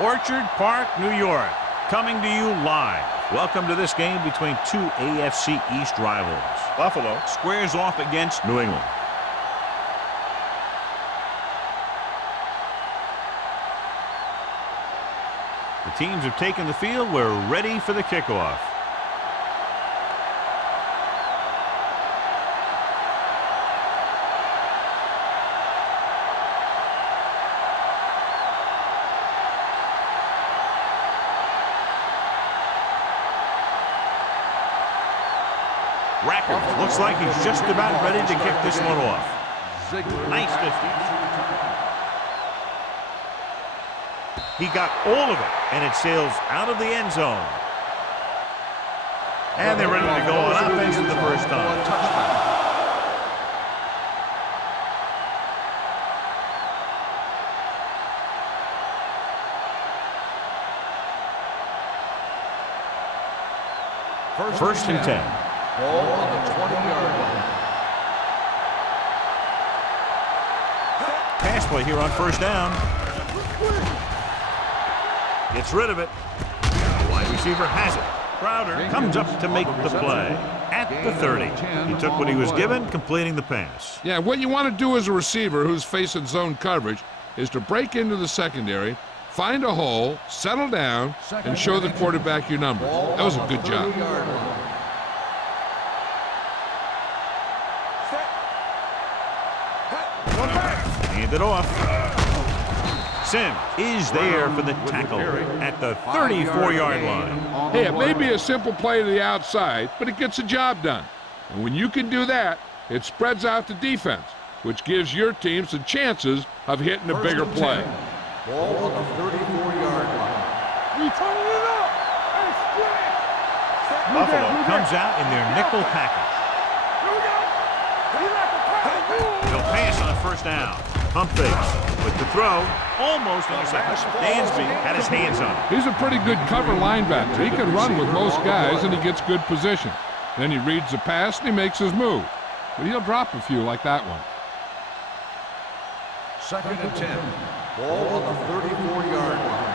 Orchard Park, New York, coming to you live. Welcome to this game between two AFC East rivals. Buffalo squares off against New England. The teams have taken the field. We're ready for the kickoff. Rackers looks like he's just about ready to kick this one off. Nice 50. He got all of it, and it sails out of the end zone. And they're ready to go on offense for the first time. First and 10. Ball on the 20-yard line. Pass play here on first down. Gets rid of it. Wide receiver has it. Crowder comes up to make the play at the 30. He took what he was given, completing the pass. Yeah, what you want to do as a receiver who's facing zone coverage is to break into the secondary, find a hole, settle down, and show the quarterback your numbers. That was a good job. Hand it off. Sim is there for the tackle at the 34-yard line. Hey, it may be a simple play to the outside, but it gets the job done. And when you can do that, it spreads out the defense, which gives your team some chances of hitting a bigger play. Ball on the 34-yard line. Buffalo comes out in their nickel package. They'll pass on first down. Pump fakes with the throw, almost intercepted. Dansby had his hands on it. He's a pretty good cover linebacker. He can run with most guys, and he gets good position. Then he reads the pass, and he makes his move. But he'll drop a few like that one. Second and 10. Ball on the 34-yard line.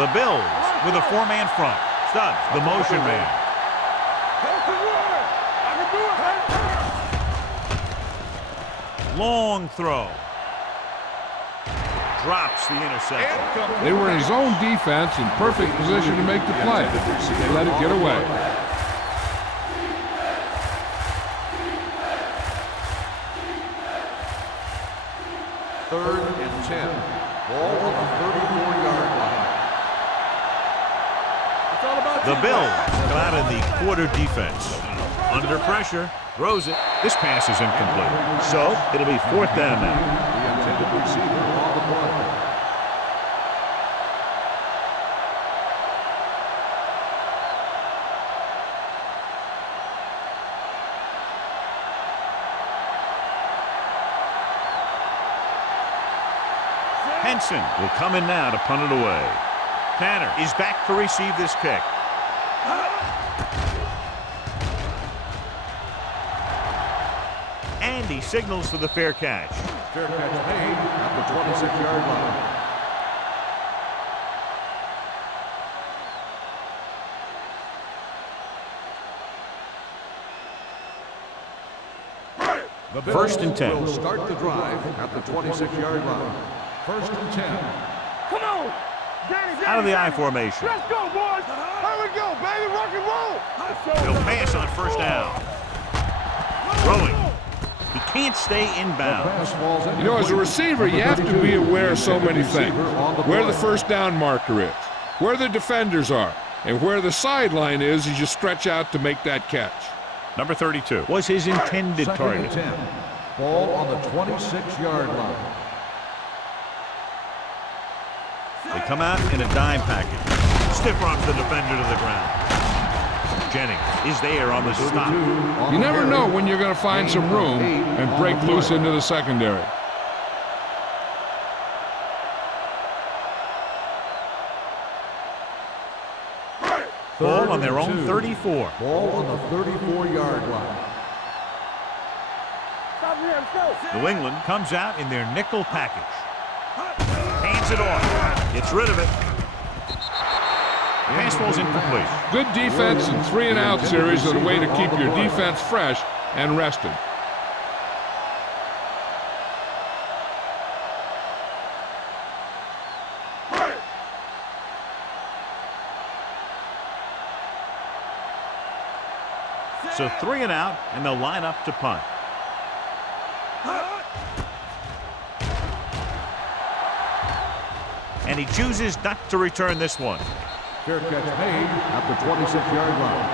The Bills with a four-man front. Stubbs, the motion man. Long throw. Drops the interception. They were in zone defense in perfect position to make the play. They let it get away. Third and 10. Ball on the 34-yard line. The Bills come out in the quarter defense. Under pressure, throws it. This pass is incomplete. So it'll be fourth down now. The intended receiver on the play. Henson will come in now to punt it away. Tanner is back to receive this kick. And he signals for the fair catch. Fair catch made at the 26-yard line. First and 10. Will start the drive at the 26-yard line. First and 10. Come on! Danny, Out of the I formation. Let's go, boys! Here we go, baby! Rock and roll! He'll pass on first down. Throwing. He can't stay inbounds. You know, as a receiver, you have to be aware of so many things. Where the first down marker is, where the defenders are, and where the sideline is as you stretch out to make that catch. Number 32 was his intended target. 10. Ball on the 26-yard line. They come out in a dime package. Stiff arms the defender to the ground. Jennings is there on the stop. You never know when you're going to find some room and break loose into the secondary. Ball on their own 34. Ball on the 34-yard line. New England comes out in their nickel package. Hands it off. Gets rid of it. Pass ball's incomplete. Good defense and 3-and-out series are the way to keep your defense fresh and rested. So 3-and-out, and they'll line up to punt. And he chooses not to return this one. Fair catch made at the 26-yard line.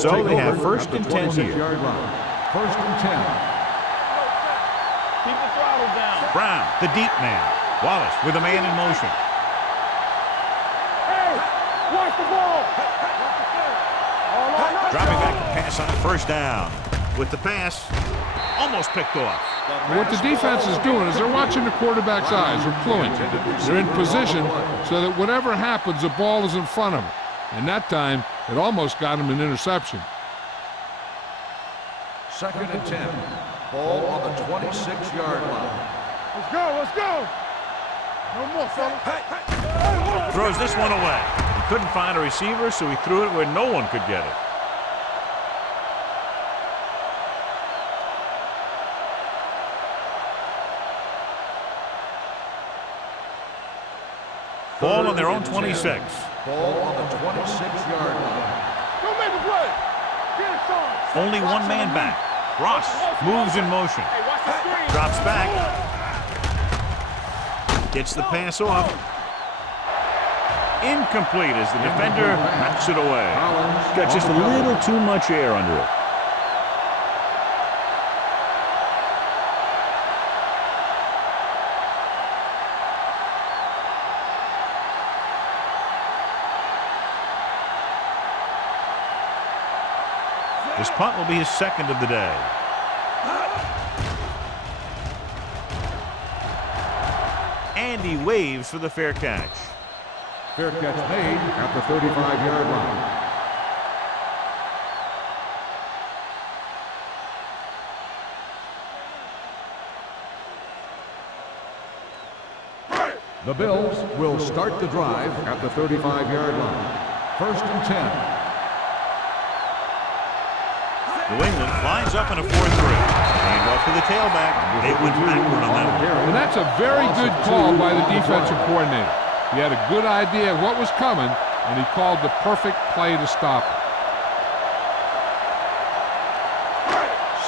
So they have first and 10 here. First and 10. Keep the throttle down. Brown, the deep man. Wallace with a man in motion. Hey, watch the ball. Dropping back to pass on first down. With the pass, almost picked off. What the defense is doing is they're watching the quarterback's eyes. They're cluing. They're in position so that whatever happens, the ball is in front of them. And that time, it almost got him an interception. Second and 10. Ball on the 26-yard line. Let's go, let's go. No more, fella. Throws this one away. He couldn't find a receiver, so he threw it where no one could get it. Ball on their own 26. Ball on the 26-yard line. Go make the play. Get it, son. Only one man back. Ross moves in motion. Hey, watch the screen. Drops back. Gets the pass off. Incomplete as the defender knocks it away. Got just a little too much air under it. This punt will be his second of the day. And he waves for the fair catch. Fair catch made at the 35-yard line. The Bills will start the drive at the 35-yard line. First and 10. New England lines up in a 4-3. Hand off to the tailback. They went backward on that one. And that's a very good call by the defensive coordinator. He had a good idea of what was coming, and he called the perfect play to stop it.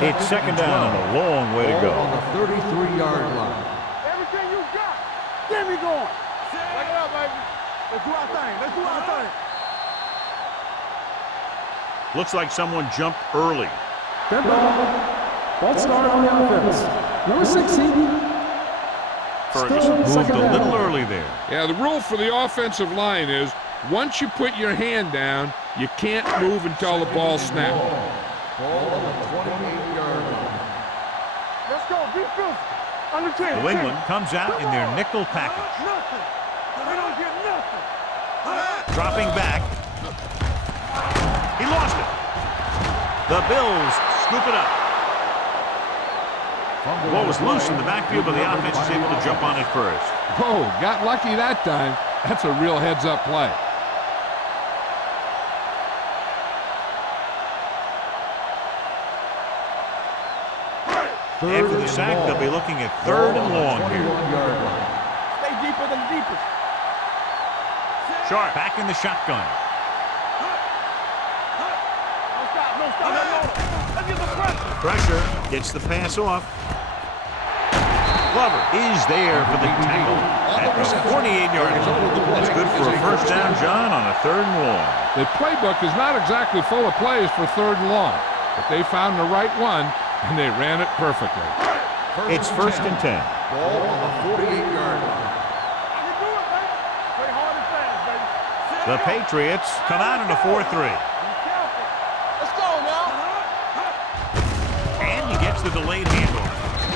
It's second down and a long way to go. On the 33-yard line. Everything you got. Get me going. Back it up, baby. Let's do our thing. Let's do our thing. Looks like someone jumped early. Good ball. False start on the offense. Number 16. Ferguson moved a little early there. Yeah, the rule for the offensive line is once you put your hand down, you can't move until the ball snaps. Ball on the 28-yard line. Let's go. Be physical. Under 10. New England comes out in their nickel package. Nothing. We don't get nothing. Dropping back. He lost it. The Bills scoop it up. The ball was loose in the backfield, but the offense is able to jump on it first. Whoa, got lucky that time. That's a real heads-up play. After the sack, they'll be looking at third and long here. Stay deeper than the deepest. Sharp back in the shotgun. No stop, no stop, no. Let's get the pressure. Pressure gets the pass off. Glover is there for the tackle at the 48-yard line. That's good for a first down, John, on a third and long. The playbook is not exactly full of plays for third and long, but they found the right one, and they ran it perfectly. It's first and 10. Ball on the 48-yard line. You do it, baby. Play hard and fast, baby. The Patriots come out in a 4-3. Be careful. Let's go now. And he gets the delayed handoff.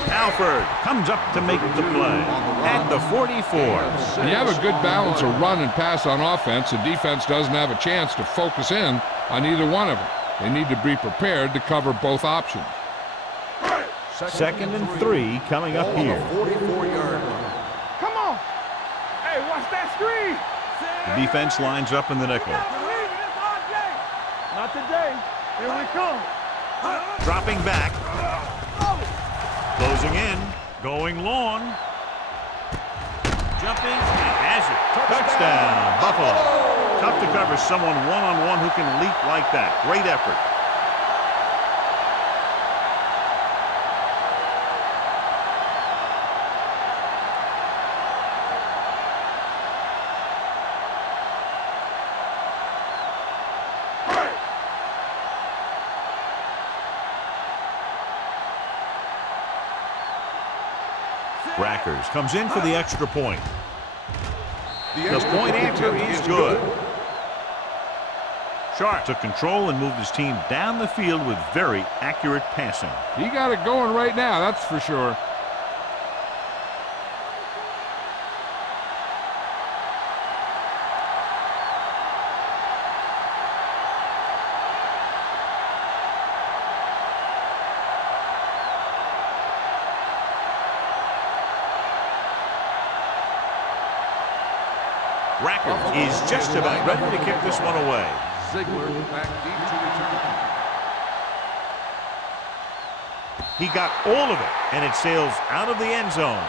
Now Crawford comes up to make the play at the 44. When you have a good balance of run and pass on offense, the defense doesn't have a chance to focus in on either one of them. They need to be prepared to cover both options. Second and 3 coming up here. 44-yard line. Come on. Hey, watch that screen. The defense lines up in the nickel. Not today. Here we come. Dropping back. Closing in. Going long. Jumping. And has it. Touchdown, Buffalo. Tough to cover someone one-on-one who can leap like that. Great effort. Rackers comes in for the extra point. The point answer is good. Sharp took control and moved his team down the field with very accurate passing. He got it going right now, that's for sure. Rackers is just about ready to kick this one away. Ziegler back deep to return. He got all of it, and it sails out of the end zone.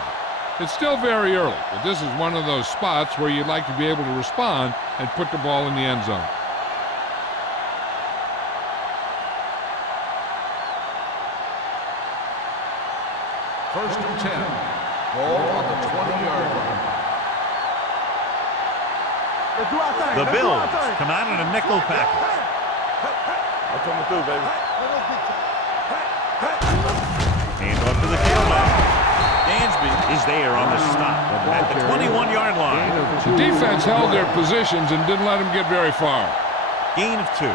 It's still very early, but this is one of those spots where you'd like to be able to respond and put the ball in the end zone. First and 10. Ball on the 20-yard line. The Bills come out in a nickel package. I'm coming through, baby. Hand off to the tailback. Dansby is there on the stop at the 21-yard line. The defense held their positions and didn't let them get very far. Gain of 2.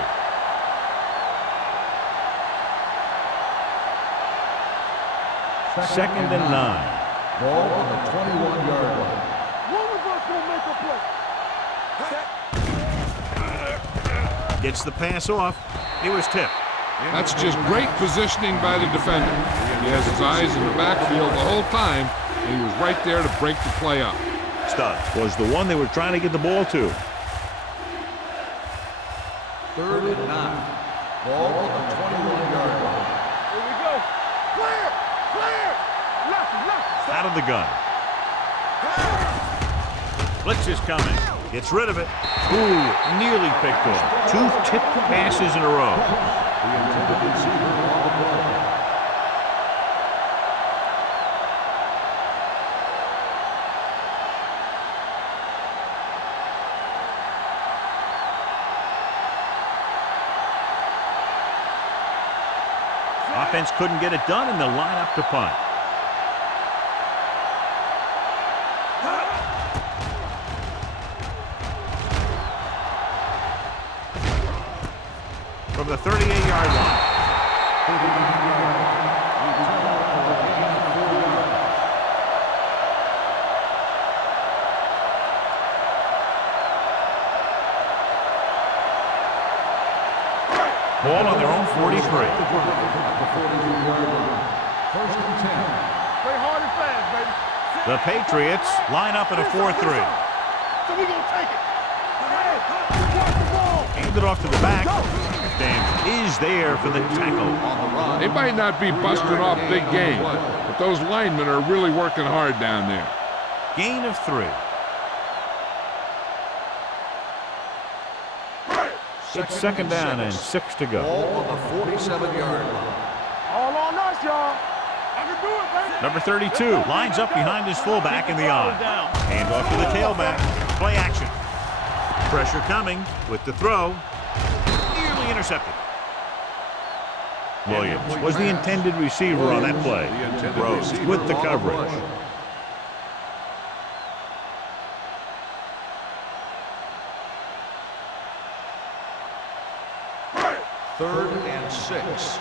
Second and 9. Ball on the 21-yard line. One of us gonna make a play. Gets the pass off. It was tipped. That's just great positioning by the defender. He has his eyes in the backfield the whole time, and he was right there to break the play up. Stud was the one they were trying to get the ball to. Third and 9. Ball on the 21-yard line. Here we go. Clear! Clear! Left! Out of the gun. Blitz is coming. Gets rid of it. Ooh, nearly picked off. 2 tipped passes in a row. The intended receiver on the play. Offense couldn't get it done, and they'll line up to punt. From the 38-yard line. Ball on their own 43. First and 10. Play hard and fast, baby. The Patriots line up in a 4-3. So we gonna take it. Watch the ball. Handed off to the back. Dan is there for the tackle. They might not be busting off big game, but those linemen are really working hard down there. Gain of 3. It's second down and 6 to go. Ball on the 47-yard line. All on us, y'all. I can do it, baby. Number 32 lines up behind his fullback in the eye. Hand off to the tailback. Play action. Pressure coming with the throw. Nearly intercepted. Williams was the intended receiver on that play. Rose with the coverage. Third and 6.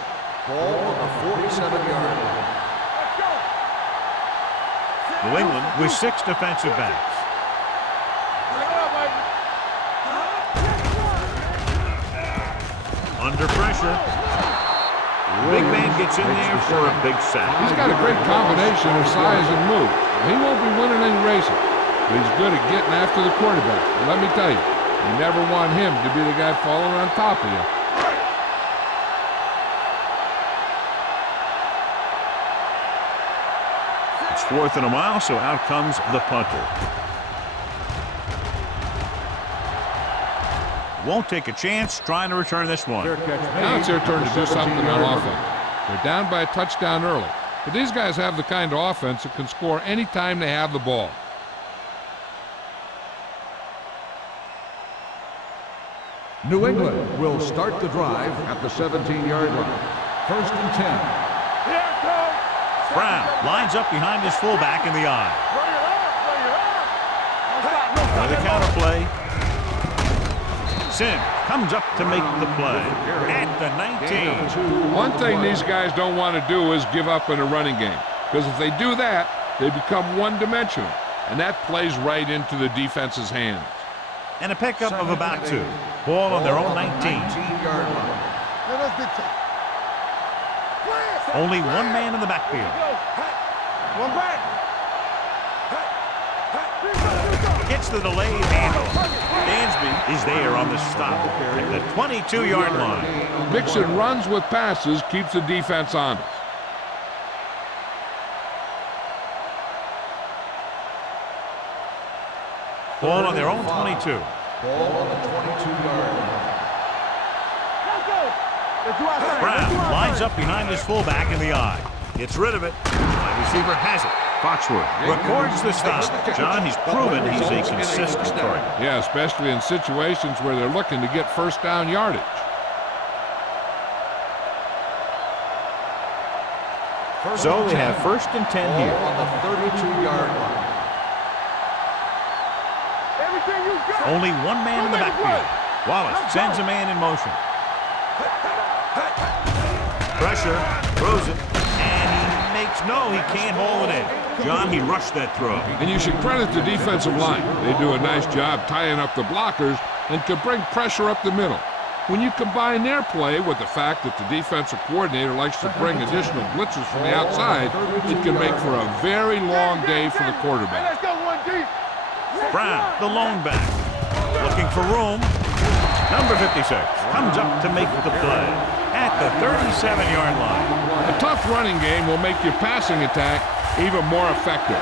Ball on the 47-yard line. Let's go. New England with 6 defensive backs. Under pressure. Big man gets in there for a big sack. He's got a great combination of size and move. He won't be winning any races, but he's good at getting after the quarterback. And let me tell you, you never want him to be the guy falling on top of you. It's 4th and a mile, so out comes the punter. Won't take a chance trying to return this one. Now it's their turn to do something on offense. They're down by a touchdown early, but these guys have the kind of offense that can score any time they have the ball. New England will start the drive at the 17-yard line. 1st and 10. Brown lines up behind his fullback in the eye. For the counter play. Sim comes up to make the play at the 19. One thing these guys don't want to do is give up in a running game, because if they do that, they become one-dimensional, and that plays right into the defense's hands. And a pickup of about 2. Ball on their own 19. 19-yard line. Only one man in the backfield. One back. Gets the delayed handoff. Dansby is there on the stop at the 22-yard line. Mixing runs with passes keeps the defense honest. Ball on their own 22. Ball on the 22-yard line. Brown lines up behind his fullback in the eye. Gets rid of it. Wide receiver has it. Foxworth records the stop. John, he's proven he's a consistent target. Yeah, especially in situations where they're looking to get first down yardage. So they have 1st and 10 Ball here. on the 32-yard line. Only one man in the backfield. Wallace sends a man in motion. Pressure, throws it, and he makes he can't hold it in. John, he rushed that throw. And you should credit the defensive line. They do a nice job tying up the blockers and can bring pressure up the middle. When you combine their play with the fact that the defensive coordinator likes to bring additional blitzes from the outside, it can make for a very long day for the quarterback. Brown, the lone back, looking for room. Number 56 comes up to make the play at the 37-yard line. A tough running game will make your passing attack even more effective.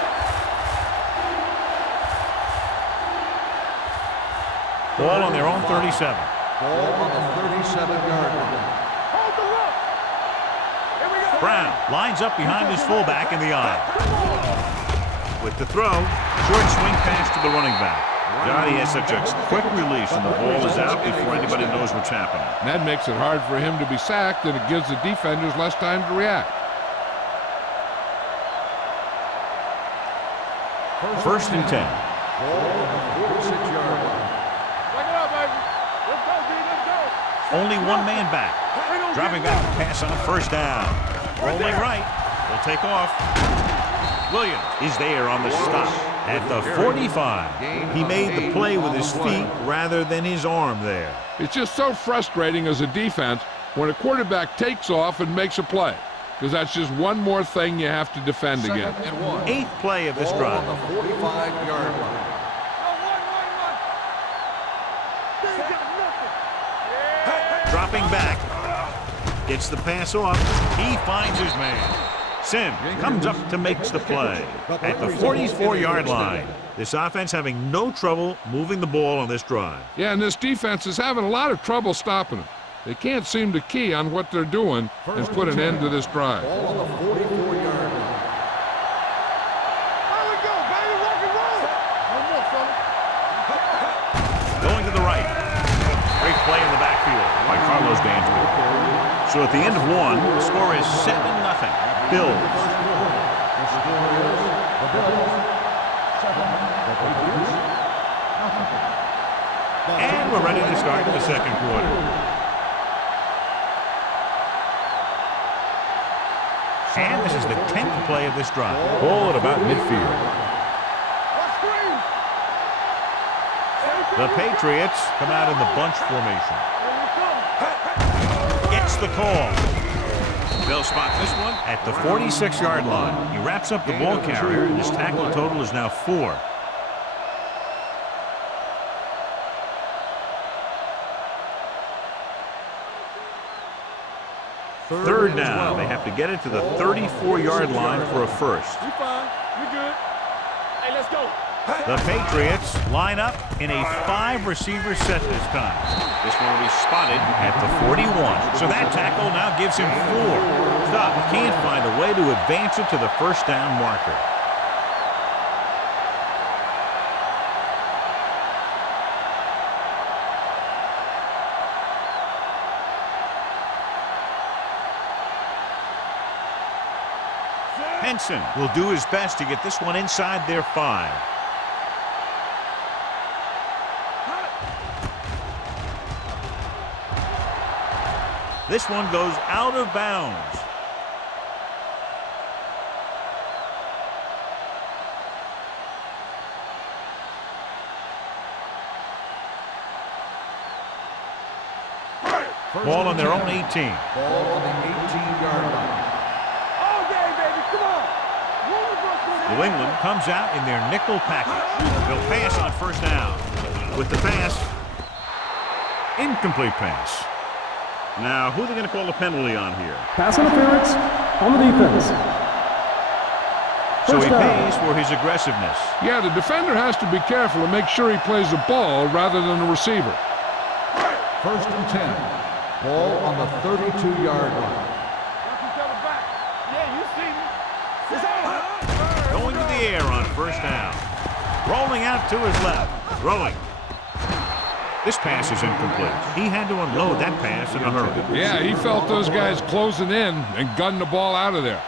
Ball on their own 37. Ball on the 37-yard line. Brown lines up behind his fullback in the eye. With the throw, short swing pass to the running back. Johnny has such a quick release and the ball is out before anybody knows what's happening. And that makes it hard for him to be sacked, and it gives the defenders less time to react. 1st and 10. Ball on the 46-yard line. Only one man back. Dropping back to pass on 1st down. Rolling right. Will take off. Williams is there on the stop at the 45. He made the play with his feet rather than his arm there. It's just so frustrating as a defense when a quarterback takes off and makes a play, because that's just one more thing you have to defend against. 8th play of this drive. On the 45-yard line. Dropping back. Gets the pass off. He finds his man. Sim comes up to make the play at the 44-yard line. This offense having no trouble moving the ball on this drive. Yeah, and this defense is having a lot of trouble stopping them. They can't seem to key on what they're doing and put an end to this drive. Ball on the 44-yard line. Going to the right. Great play in the backfield by Carlos Dansby. So at the end of one, the score is 7-0. Bills. And we're ready to start the second quarter. And this is the 10th play of this drive. Ball at about midfield. The Patriots come out in the bunch formation. Gets the call. They'll spot this one at the 46-yard line. He wraps up the ball carrier, and his tackle total is now 4. Third down. They have to get it to the 34-yard line for a first. You fine. You good. Hey, let's go. The Patriots line up in a 5-receiver set this time. This one will be spotted at the 41. So that tackle now gives him 4. Stop. He can't find a way to advance it to the first down marker. Henson will do his best to get this one inside their 5. This one goes out of bounds. Ball on their own 18. Ball on the 18-yard line. All day, baby. Come on. New England comes out in their nickel package. They'll pass on first down. With the pass, incomplete pass. Now, who are they going to call the penalty on here? Pass interference on the defense. So he First down. pays for his aggressiveness. Yeah, the defender has to be careful to make sure he plays the ball rather than the receiver. First and 10. Ball on the 32-yard line. Yeah, you see me. It's over. Going to the air on first down. Rolling out to his left. Throwing. This pass is incomplete. He had to unload that pass in a hurry. Yeah, he felt those guys closing in and gunned the ball out of there.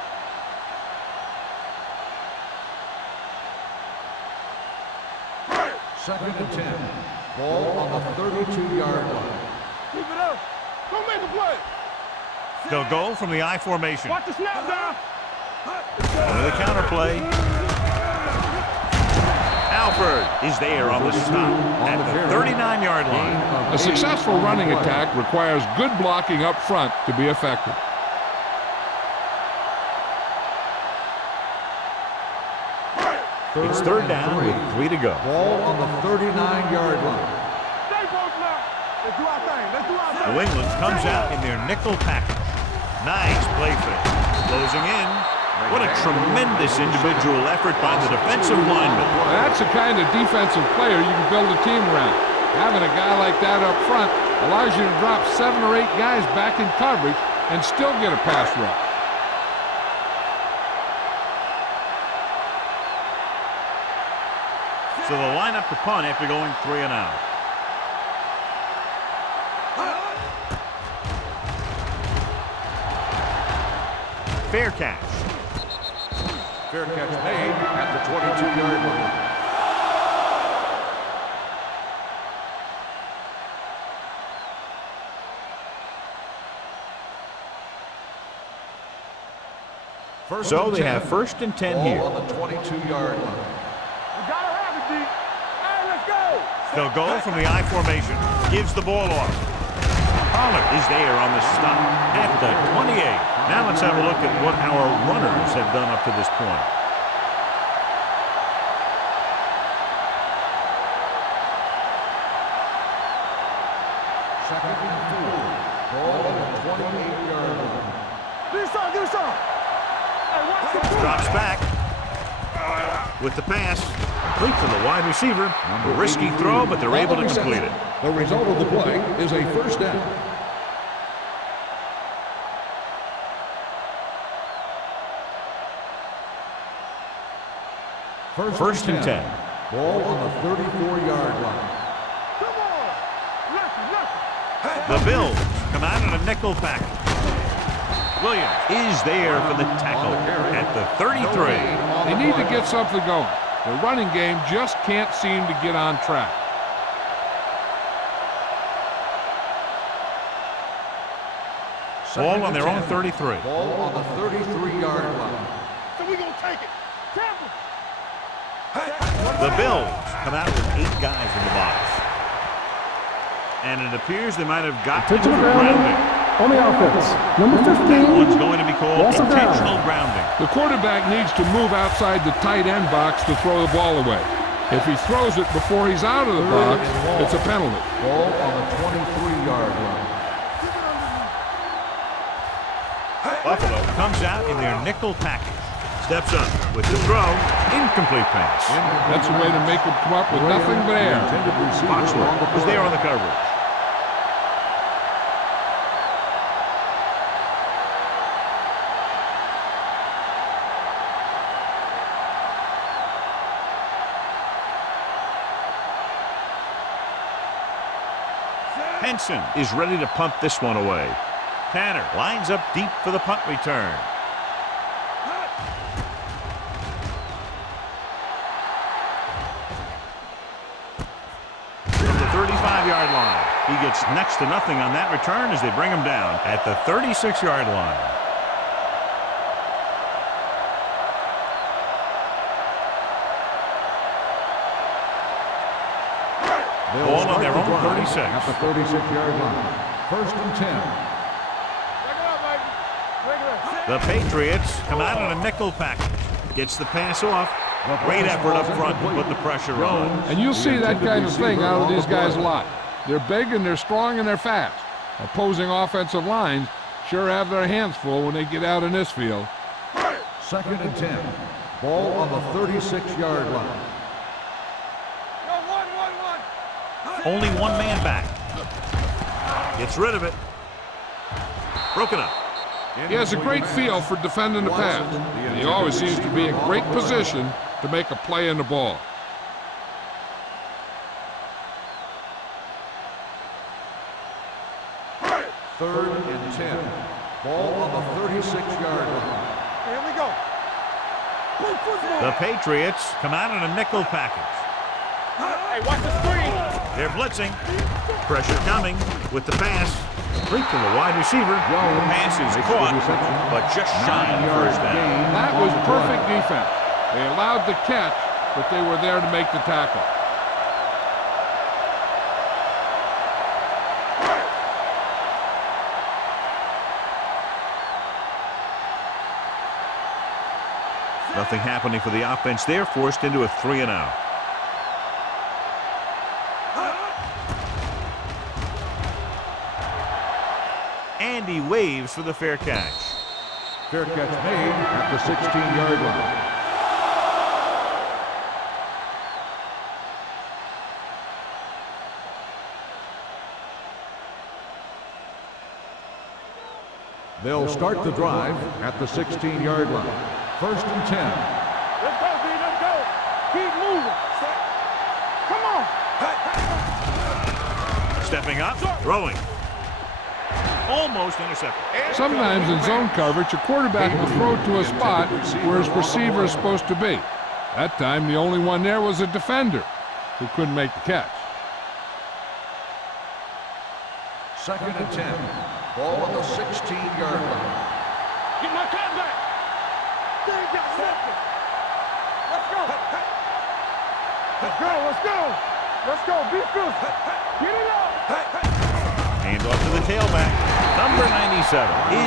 Second and 10. Ball on the 32-yard line. Keep it up. Go make a play. They'll go from the I formation. Watch the snap down. With a counter play. Alford is there on the stop at the 39-yard line. A successful running attack requires good blocking up front to be effective. It's third down with 3 to go. Ball on the 39-yard line. Stay close now. Let's do our thing. Let's do our thing. New England comes out in their nickel package. Nice play fake. Closing in. What a tremendous individual effort by the defensive lineman. That's the kind of defensive player you can build a team around. Having a guy like that up front allows you to drop 7 or 8 guys back in coverage and still get a pass rush. So they'll line up to punt after going 3 and out. Fair catch. Fair catch made at the 22-yard line. So they have first and 10 Ball here. on the 22-yard line. We gotta have it, D. Hey, let's go. They'll go from the I formation. Gives the ball off. Pollard is there on the stop at the 28. Now let's have a look at what our runners have done up to this point. Second and 4. Ball on the 28-yard line. Do some, do some. Hey, watch the Drops back with the pass. Complete to the wide receiver. A risky throw, but they're able to complete it. The result of the play is a first down. First and 10. Ball on the 34-yard line. Come on. Lucky. The Bills come out in a nickel package. Williams is there for the tackle at the 33. They need to get something going. The running game just can't seem to get on track. Ball on their own 33. Ball on the 33-yard line. So we gonna take it. Temple. The Bills come out with 8 guys in the box. And it appears they might have gotten into the grounding. On the offense, number 15. That one's going to be called Loss of down. intentional grounding. The quarterback needs to move outside the tight end box to throw the ball away. If he throws it before he's out of the box, it's a penalty. Ball on the 23-yard line. Buffalo comes out in their nickel package. Steps up with the throw. Incomplete pass. That's a way to make him come up with nothing but air. Foxworth was there on the coverage. Henson is ready to punt this one away. Tanner lines up deep for the punt return. From the 35-yard line. He gets next to nothing on that return as they bring him down at the 36-yard line. Ball on their own 36. At the 36-yard line. 1st and 10. Break it up, baby. Break it up. The Patriots come out in a nickel package. Gets the pass off. Great effort up front to put the pressure on. And you'll see that kind of thing out of these guys a lot. They're big and they're strong and they're fast. Opposing offensive lines sure have their hands full when they get out in this field. 2nd and 10. Ball on the 36-yard line. Only one man back. Gets rid of it. Broken up. He has a great feel for defending the pass. And he always seems to be in great position to make a play in the ball. Third and 10. Ball on the 36-yard line. Here we go. Play football. The Patriots come out in a nickel package. Hey, watch the screen. They're blitzing. Pressure coming with the pass. Complete to the wide receiver. The pass is caught, but just shy of the first down. That was perfect defense. They allowed the catch, but they were there to make the tackle. Nothing happening for the offense there, forced into a 3-and-out. Andy waves for the fair catch. Fair catch made at the 16-yard line. They'll start the drive at the 16-yard line. 1st and 10. Let's go, D. Let's go. Keep moving. Come on. Stepping up, throwing. Almost intercepted. Sometimes in zone coverage, a quarterback will throw to a spot where his receiver is supposed to be. That time, the only one there was a defender who couldn't make the catch. 2nd and 10. Ball on the 16-yard line. Get my cut back. They ain't got nothing. Let's go. Let's go. Let's go. Let's go. Be physical. Get it up. Hand off to the tailback. Number 97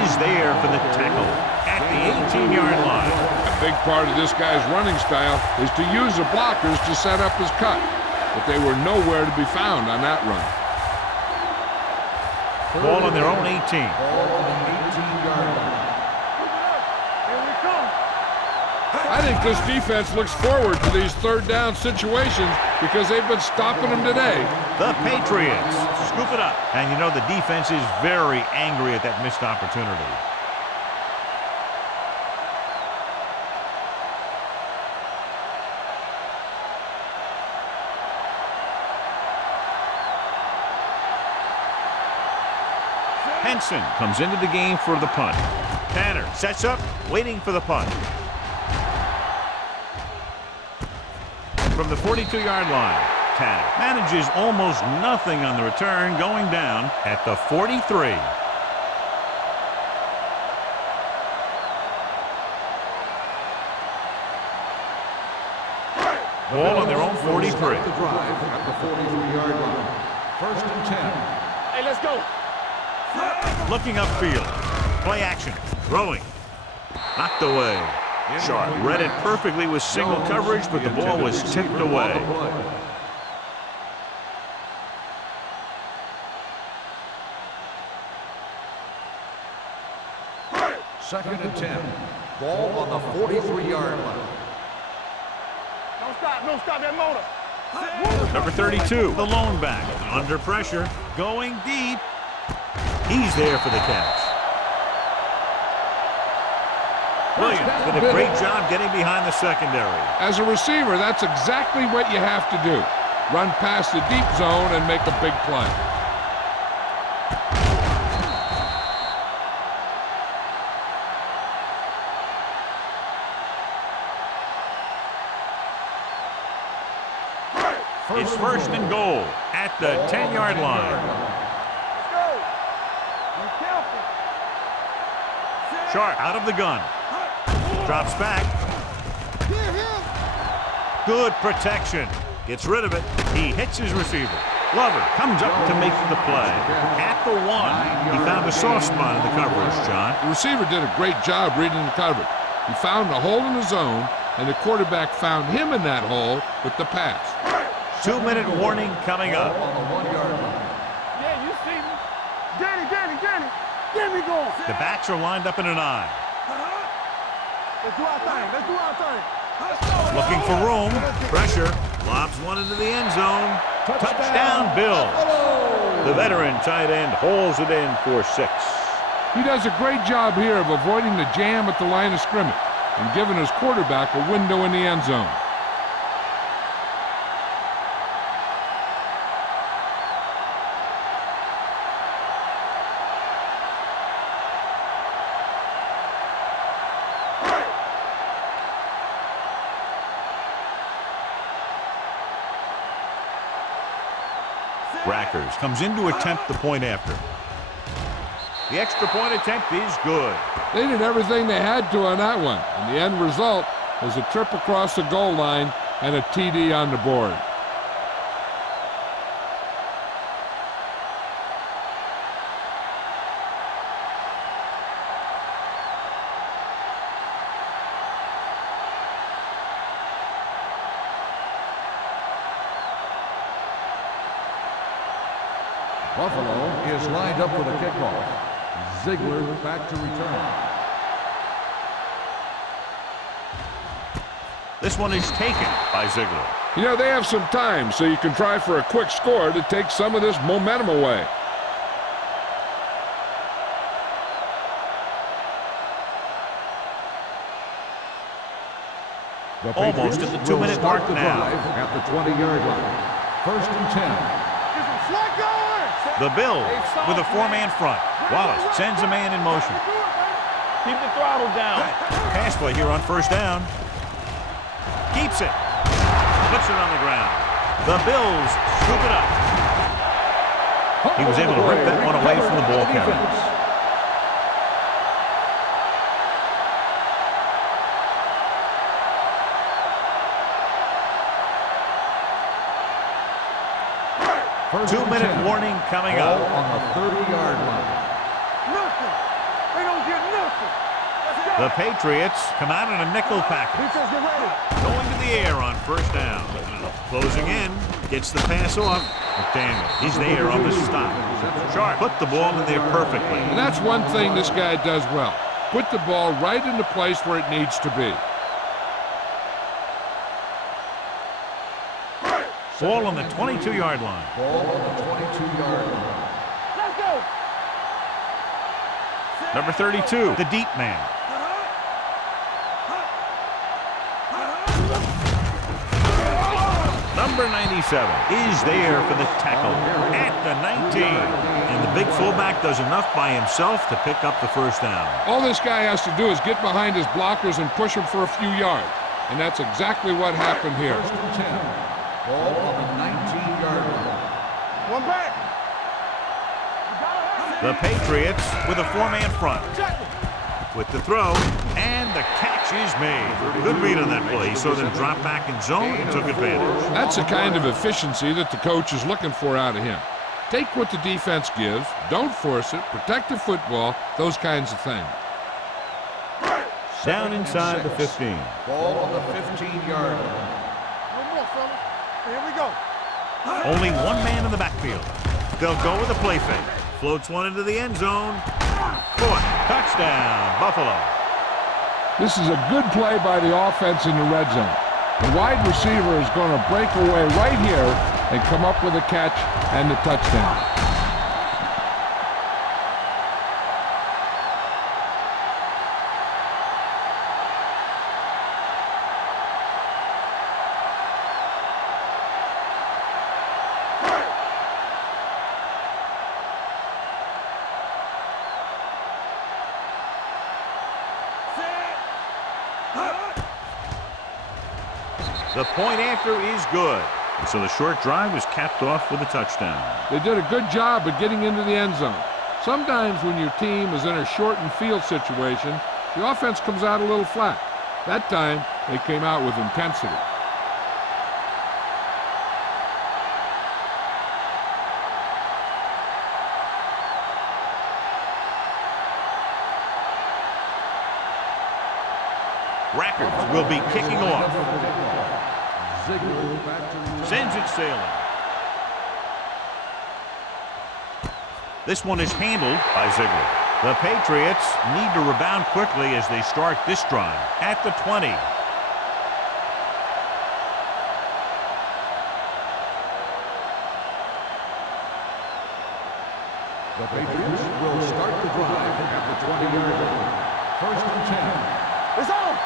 is there for the tackle at the 18-yard line. A big part of this guy's running style is to use the blockers to set up his cut, but they were nowhere to be found on that run. Ball on their own 18. Ball on the 18-yard line. Here we come. I think this defense looks forward to these third down situations because they've been stopping them today. The Patriots scoop it up. And you know the defense is very angry at that missed opportunity. Henson comes into the game for the punt. Tanner sets up, waiting for the punt. From the 42-yard line, Tanner manages almost nothing on the return, going down at the 43. 3. The drive at the 43-yard line. 1st and 10. Hey, let's go. Looking upfield. Play action. Throwing. Knocked away. Sharp read it perfectly with single coverage, but the ball was tipped away. 2nd and 10. Ball on the 43-yard line. Don't stop that motor. Number 32, the lone back. Under pressure. Going deep. He's there for the catch. Williams did a great job getting behind the secondary. As a receiver, that's exactly what you have to do. Run past the deep zone and make a big play. It's 1st and goal at the 10-yard line. Let's go. Be careful. Sharp out of the gun. Drops back. Good protection. Gets rid of it. He hits his receiver. Glover comes up to make the play. At the 1, he found a soft spot in the coverage, John. The receiver did a great job reading the coverage. He found a hole in the zone, and the quarterback found him in that hole with the pass. 2-minute warning coming up. On the 1-yard line. Yeah, you see me. Danny. Get me going. The backs are lined up in an I. Let's do our thing. Looking for room. Pressure. Lobs one into the end zone. Touchdown, Bills. The veteran tight end holds it in for 6. He does a great job here of avoiding the jam at the line of scrimmage and giving his quarterback a window in the end zone. Brackers comes in to attempt the point after. The extra point attempt is good. They did everything they had to on that one, and the end result was a trip across the goal line and a TD on the board. Buffalo is lined up for the kickoff. Ziegler back to return. This one is taken by Ziegler. You know, they have some time, so you can try for a quick score to take some of this momentum away. Almost at the 2-minute mark now. At the 20-yard line. 1st and 10. The Bills with a 4-man front. Wallace sends a man in motion. Keep the throttle down. Pass play here on 1st down. Keeps it. Puts it on the ground. The Bills scoop it up. He was able to rip that one away from the ball carrier. Two-minute warning coming up. On the 30-yard line. Nothing. They don't get nothing. The Patriots come out in a nickel package. Defense, get ready. Going to the air on 1st down. Closing in. Gets the pass off. McDaniel, he's there on the stop. Sharp put the ball in there perfectly. And that's one thing this guy does well. Put the ball right in the place where it needs to be. Ball on the 22-yard line. Ball on the 22-yard line. Let's go. Number 32, the deep man. Number 97 is there for the tackle at the 19. And the big fullback does enough by himself to pick up the 1st down. All this guy has to do is get behind his blockers and push them for a few yards. And that's exactly what happened here. 1st and 10. Ball on the 19-yard line. One back. The Patriots with a 4-man front. With the throw, and And the catch is made. Good read on that play. He saw them drop back in zone and took advantage. That's the kind of efficiency that the coach is looking for out of him. Take what the defense gives, don't force it, protect the football, those kinds of things. Down inside the 15. Ball on the 15-yard line. One more, fellas. Here we go. Only one man in the backfield. They'll go with a play fake. Floats one into the end zone. Caught. Touchdown, Buffalo. This is a good play by the offense in the red zone. The wide receiver is going to break away right here and come up with a catch and the touchdown. The point after is good. And so the short drive was capped off with a touchdown. They did a good job of getting into the end zone. Sometimes when your team is in a shortened field situation, the offense comes out a little flat. That time, they came out with intensity. Rackers will be kicking off. Sends it sailing. This one is handled by Ziegler. The Patriots need to rebound quickly as they start this drive at the 20. The Patriots will start the drive at the 20-yard line. First and 10. It's on.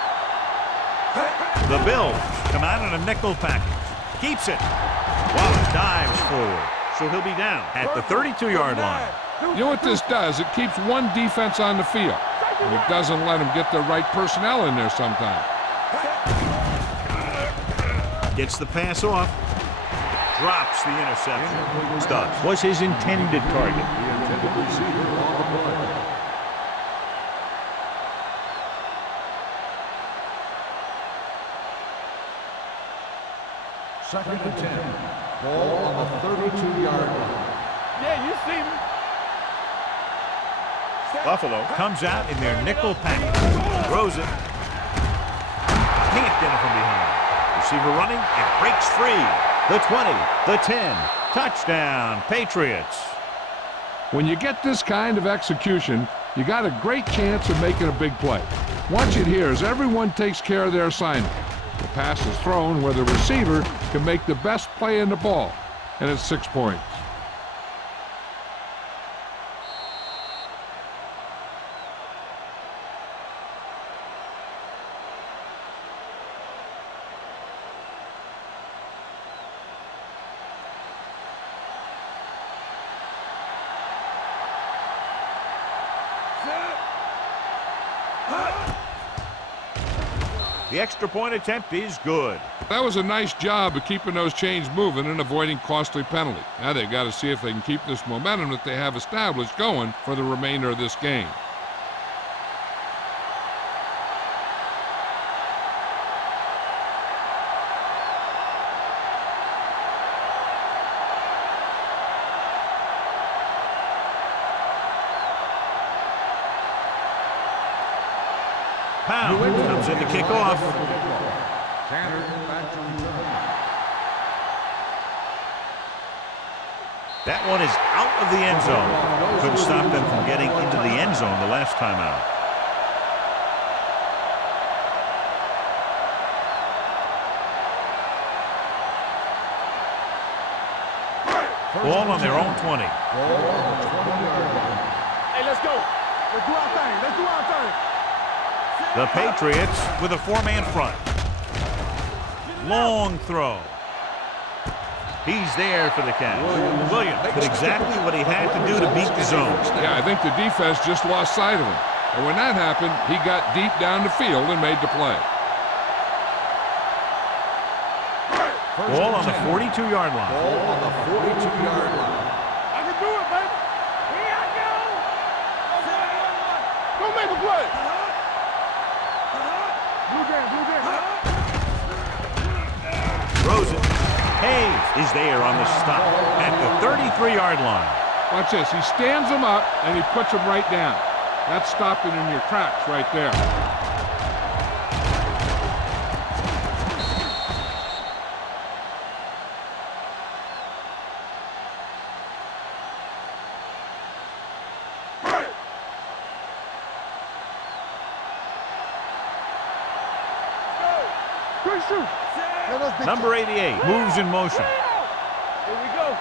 The Bills come out in a nickel package. Keeps it. Wallace dives forward. So he'll be down at the 32-yard line. You know what this does? It keeps one defense on the field. And it doesn't let them get the right personnel in there sometimes. Gets the pass off. Drops the interception. Stubbs was his intended target. The intended receiver on the play. Second and 10. Ball on the 32-yard line. Yeah, you see me. Buffalo comes out in their nickel package. Throws it. Can't get it from behind. Receiver running and breaks free. The 20, the 10. Touchdown, Patriots. When you get this kind of execution, you got a great chance of making a big play. Watch it here as everyone takes care of their assignment. The pass is thrown where the receiver can make the best play in the ball, and it's 6 points. The extra point attempt is good. That was a nice job of keeping those chains moving and avoiding costly penalties. Now they've got to see if they can keep this momentum that they have established going for the remainder of this game. Pound comes in to kick off. Tanner back to return. That one is out of the end zone. Couldn't stop them from getting into the end zone the last time out. Ball on their own 20. Ball on the 20-yard line. Hey, let's go. Let's do our thing. Let's do our thing. The Patriots with a four-man front. Long throw. He's there for the catch. Williams did exactly what he had to do to beat the zone. Yeah, I think the defense just lost sight of him. And when that happened, he got deep down the field and made the play. Ball on the 42-yard line. Ball on the 42-yard line. I can do it, baby. Here I go. Go make a play. is there on the stop at the 33-yard line. Watch this. He stands them up, and he puts them right down. That's stopping in your tracks right there. Number 88 moves in motion. Here we go.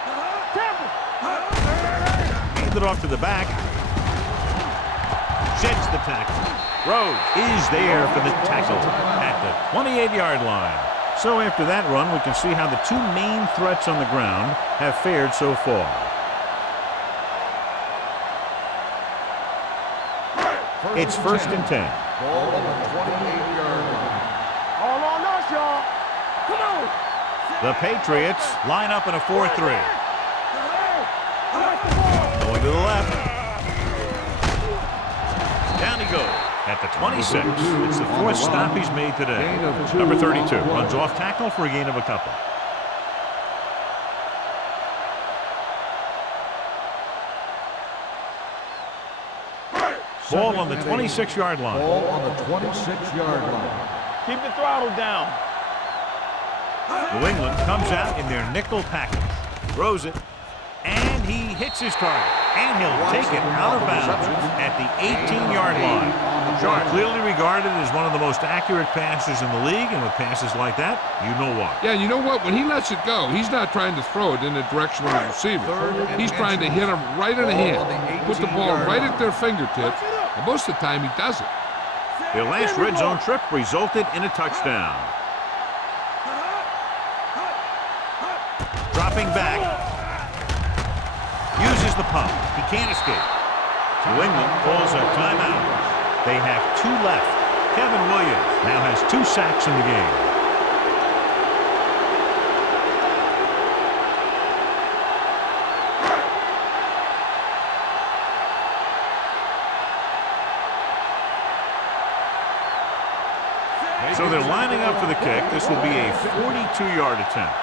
Tampa. Hand it off to the back. Sheds the tackle. Rhodes is there for the tackle at the 28-yard line. So after that run, we can see how the two main threats on the ground have fared so far. It's 1st and 10. Ball on the 28-yard line. All on us, y'all. Come on. The Patriots line up in a 4-3. Going to the left. Down he goes at the 26. It's the 4th stop he's made today. Number 32 runs off tackle for a gain of a couple. Ball on the 26-yard line. Ball on the 26-yard line. Keep the throttle down. New England comes out in their nickel package. Throws it. And he hits his target. And he'll take it out of bounds at the 18-yard line. Sharp clearly regarded as one of the most accurate passers in the league. And with passes like that, you know why. Yeah, you know what? When he lets it go, he's not trying to throw it in the direction of his receiver. He's trying to hit them right in the hand. Put the ball right at their fingertips. And most of the time, he does it. Their last red zone trip resulted in a touchdown. Dropping back. Uses the pump. He can't escape. New England calls a timeout. They have 2 left. Kevin Williams now has 2 sacks in the game. So they're lining up for the kick. This will be a 42-yard attempt.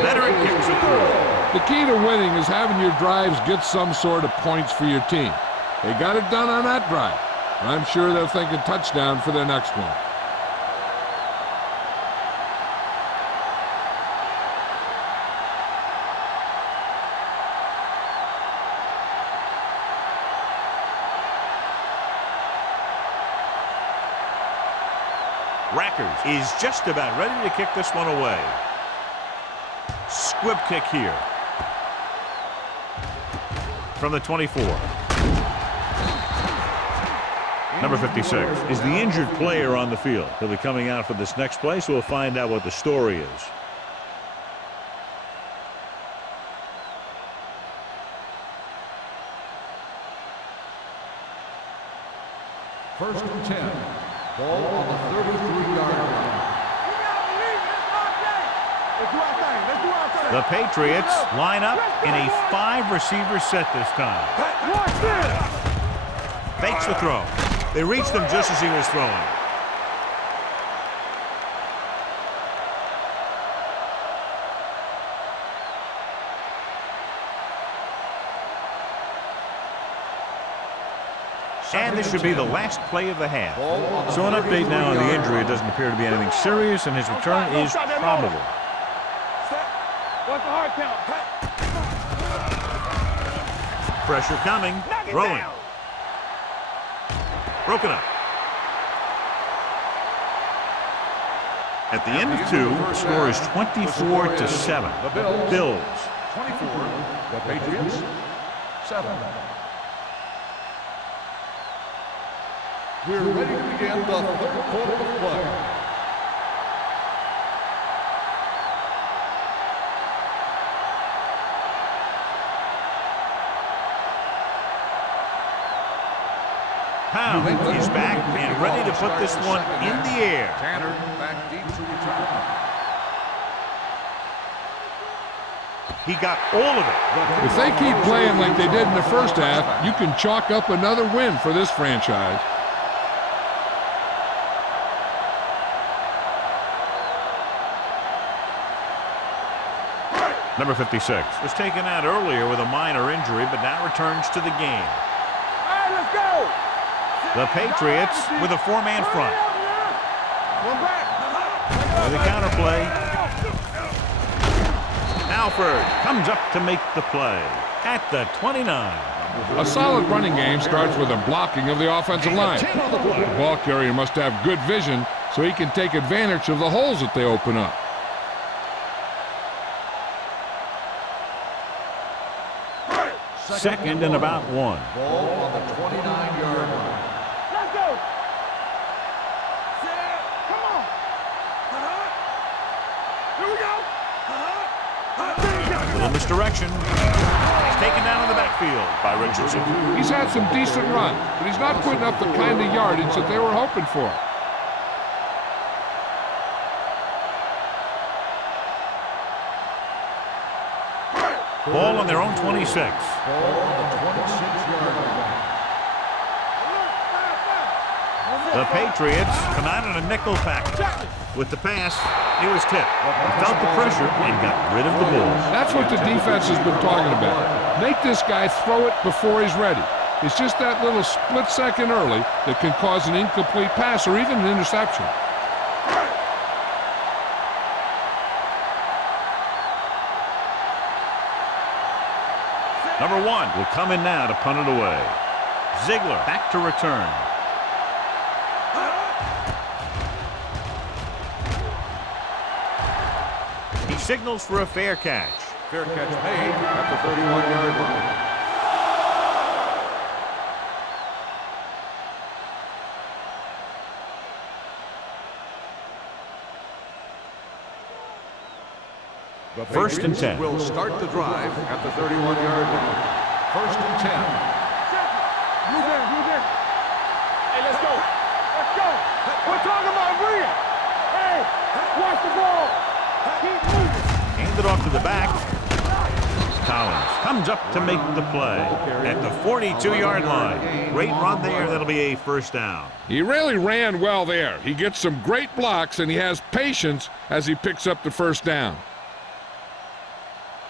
Veteran kicks it through. The key to winning is having your drives get some sort of points for your team. They got it done on that drive. I'm sure they're thinking touchdown for their next one. Rackers is just about ready to kick this one away. Squib kick here. From the 24. Number 56 is the injured player on the field. He'll be coming out for this next play, so we'll find out what the story is. First and 10. Ball on the 33-yard line. The Patriots line up in a 5-receiver set this time. Watch this. Fakes the throw. They reached him just as he was throwing. And this should be the last play of the half. So an update now on the injury. It doesn't appear to be anything serious, and his return is probable. What's the hard count? Pressure coming. Throwing. Broken up. At the end of 2, the score is 24-7. The Bills. 24. The Patriots 7. We're ready to begin the third quarter of play. Pound is back and ready to put this one in the air. Tanner back deep to return. He got all of it. If they keep playing like they did in the first half, you can chalk up another win for this franchise. Number 56 was taken out earlier with a minor injury, but now returns to the game. All right, let's go. The Patriots with a four-man front. One back. With a counterplay. Alford comes up to make the play at the 29. A solid running game starts with a blocking of the offensive line. The ball carrier must have good vision so he can take advantage of the holes that they open up. Second and about 1. Ball on the 29-yard line. Let's go. Come on. Here we go. Little misdirection. He's taken down in the backfield by Richardson. He's had some decent runs, but he's not putting up the kind of yardage that they were hoping for. Ball on their own 26. Ball on the 26-yard line. The Patriots come out in a nickel package. With the pass, he was tipped. He felt the pressure and got rid of the ball. That's what the defense has been talking about. Make this guy throw it before he's ready. It's just that little split second early that can cause an incomplete pass or even an interception. Number 1 will come in now to punt it away. Ziegler back to return. He signals for a fair catch. Fair catch made at the 31-yard line. The First and 10. Will start the drive at the 31-yard line. First and 10. You there. Hey, let's go. Let's go. We're talking about brilliant. Hey, watch the ball. Keep moving. Handed off to the back. Collins comes up to make the play at the 42-yard line. Great run there. That'll be a first down. He really ran well there. He gets some great blocks, and he has patience as he picks up the first down.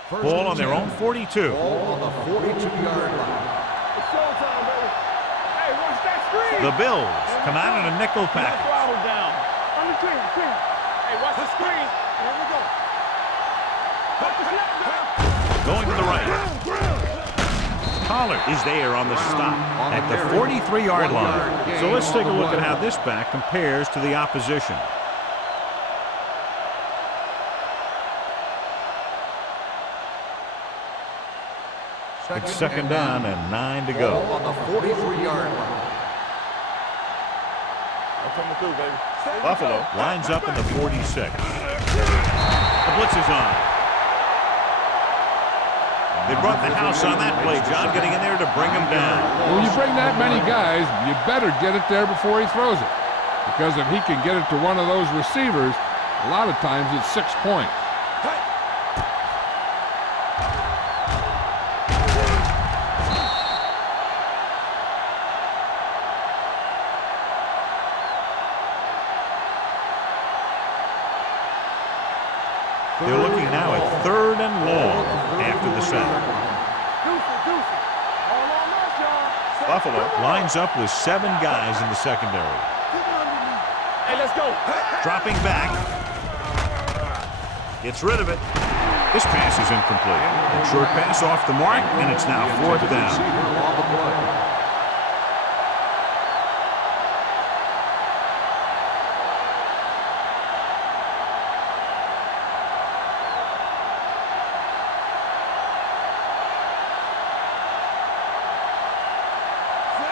Ball on their own 42. Ball on the 42-yard line. It's showtime, baby. Hey, watch that screen. The Bills come out in a nickel package. Throttle down. On the screen. Hey, watch the screen. Here we go. Put the snap down. Going to the right. Pollard is there on the stop at the 43-yard line. So let's take a look at how this back compares to the opposition. It's second down and 9 to go. Ball on the 43-yard line. I'm coming through, baby. Buffalo lines up in the 46. The blitz is on. They brought the house on that play, John, getting in there to bring him down. When you bring that many guys, you better get it there before he throws it. Because if he can get it to one of those receivers, a lot of times it's 6 points. They're looking now at 3rd and long after the sack. Buffalo lines up with 7 guys in the secondary. Hey, let's go. Dropping back. Gets rid of it. This pass is incomplete. A short pass off the mark, and it's now 4th down. Receiver on the play.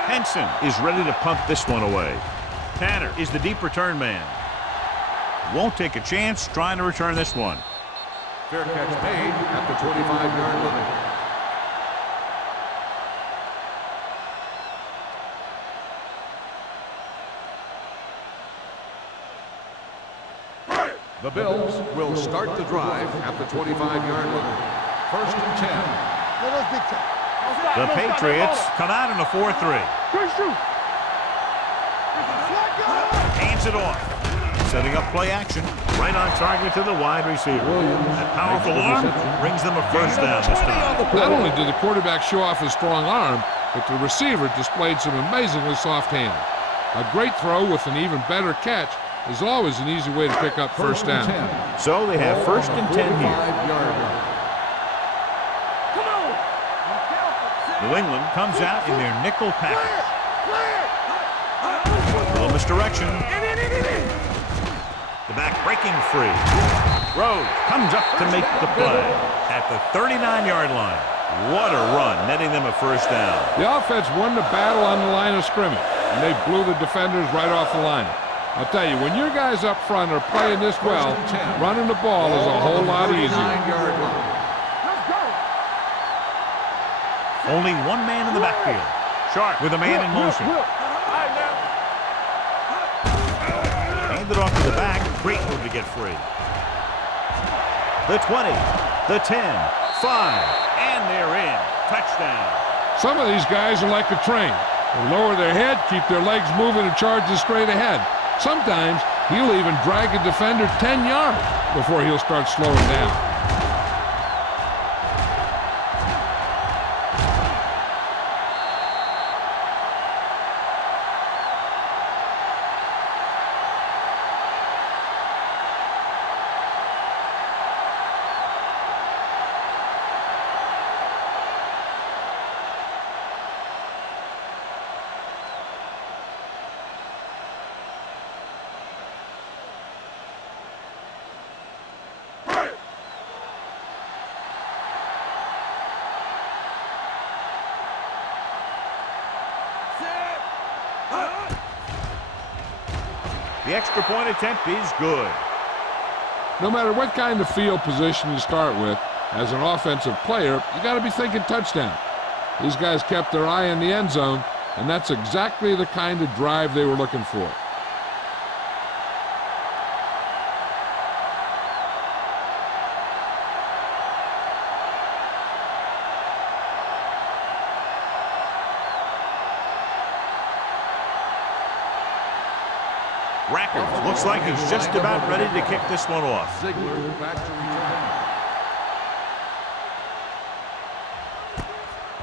Henson is ready to punt this one away. Tanner is the deep return man. Won't take a chance trying to return this one. Fair catch made at the 25-yard line. The Bills will start the drive at the 25-yard line. First and 10. Let us dictate. The Patriots come out in a 4-3. Hands it off. Setting up play action. Right on target to the wide receiver. That powerful arm brings them a first down this time. Not only did the quarterback show off his strong arm, but the receiver displayed some amazingly soft hands. A great throw with an even better catch is always an easy way to pick up first down. So they have first and 10 here. New England comes out in their nickel package. A little misdirection. The back breaking free. Rhodes comes up to make the play at the 39-yard line. What a run, netting them a first down. The offense won the battle on the line of scrimmage, and they blew the defenders right off the line. I'll tell you, when your guys up front are playing this well, running the ball is a whole lot easier. Only one man in the backfield. Sharp with a man in motion. Handed off to the back. Great move to get free. The 20, the 10, 5, and they're in. Touchdown. Some of these guys are like a train. They lower their head, keep their legs moving, and charge straight ahead. Sometimes he'll even drag a defender 10 yards before he'll start slowing down. The extra point attempt is good. No matter what kind of field position you start with, as an offensive player, you got to be thinking touchdown. These guys kept their eye on the end zone, and that's exactly the kind of drive they were looking for. Rackers looks like he's just about ready to kick this one off. Ziegler back to return.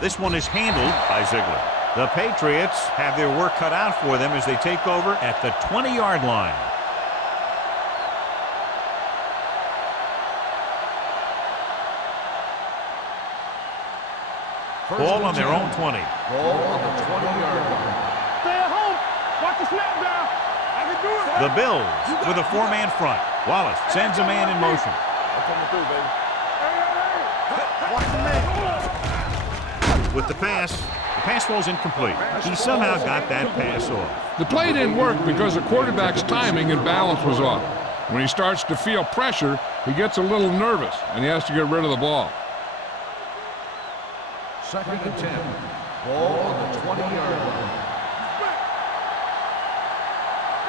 This one is handled by Ziegler. The Patriots have their work cut out for them as they take over at the 20-yard line. Ball on their own 20. Ball on the 20-yard line. Stay at home. Watch the snap down. I can do it. The Bills with a four-man front. Wallace sends a man in motion. I'm coming through, baby. Watch the man. With the pass falls incomplete. He somehow got that pass off. The play didn't work because the quarterback's timing and balance was off. When he starts to feel pressure, he gets a little nervous, and he has to get rid of the ball. Second and 10. Ball on the 20-yard line.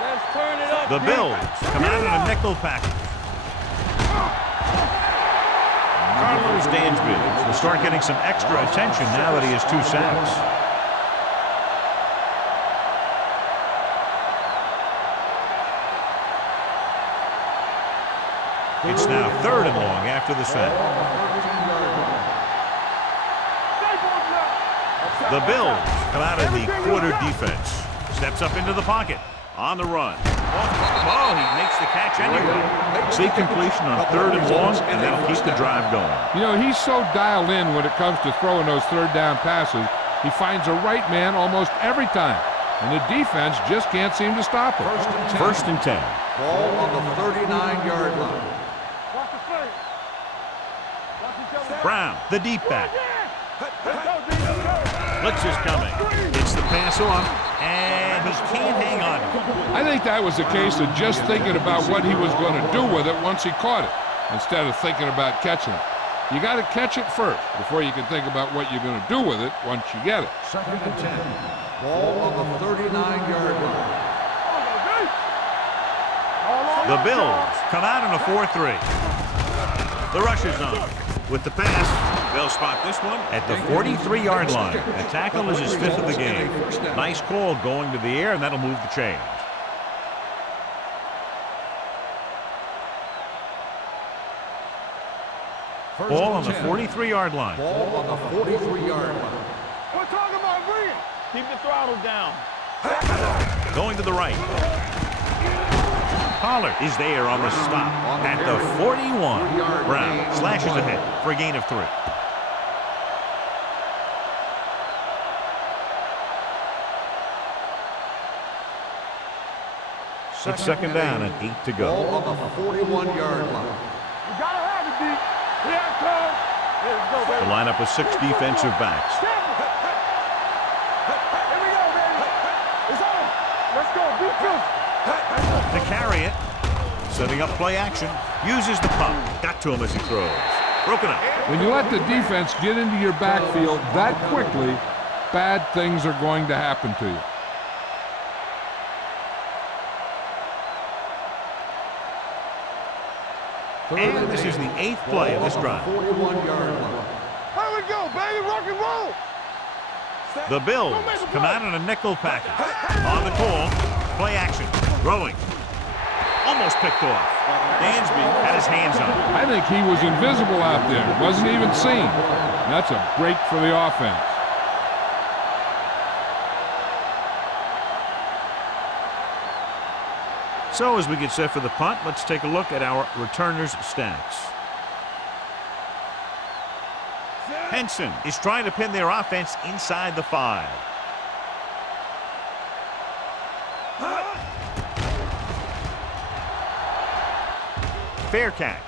Let's turn it up. The Bills come out in a nickel package. Carlos Dansby will start getting some extra attention now that he has 2 sacks. It's now 3rd and long after the sack. The Bills come out of the quarter defense. Steps up into the pocket. On the run. Oh, he makes the catch anyway. See completion on 3rd and long, and that'll keep the drive going. You know, he's so dialed in when it comes to throwing those third down passes. He finds a right man almost every time, and the defense just can't seem to stop him. First and 10. First and 10. Ball on the 39-yard line. Watch the front. Watch each other. Brown, the deep back. Blitz is coming. It's the pass off, and he can't hang on to it. I think that was a case of just thinking about what he was going to do with it once he caught it, instead of thinking about catching it. You got to catch it first before you can think about what you're going to do with it once you get it. Second and 10. Ball on the 39-yard line. The Bills come out in a 4-3. The rush is on. With the pass, they'll spot this one at the 43-yard line. The tackle is his 5th of the game. Nice call going to the air, and that'll move the chains. Ball on the 43-yard line. Ball on the 43-yard line. We're talking about bringing. Keep the throttle down. Going to the right. Pollard is there on the stop at the 41. Brown slashes ahead for a gain of 3. It's second down and 8 to go. Ball on the 41-yard line. You gotta have it, D. Here it comes. Let's go, The baby. lineup with 6 defensive backs. Here we go, baby. It's on. Let's go. Be filthy. To carry it, setting up play action, uses the pump. Got to him as he throws. Broken up. When you let the defense get into your backfield that quickly, bad things are going to happen to you. And this is the 8th play of this drive. 41-yard line. Here we go, baby. Rock and roll. The Bills come out in a nickel package. On the call, play action, throwing. Almost picked off. Dansby had his hands on it. I think he was invisible out there. Wasn't even seen. That's a break for the offense. So as we get set for the punt, let's take a look at our returners' stats. Henson is trying to pin their offense inside the 5. Fair catch.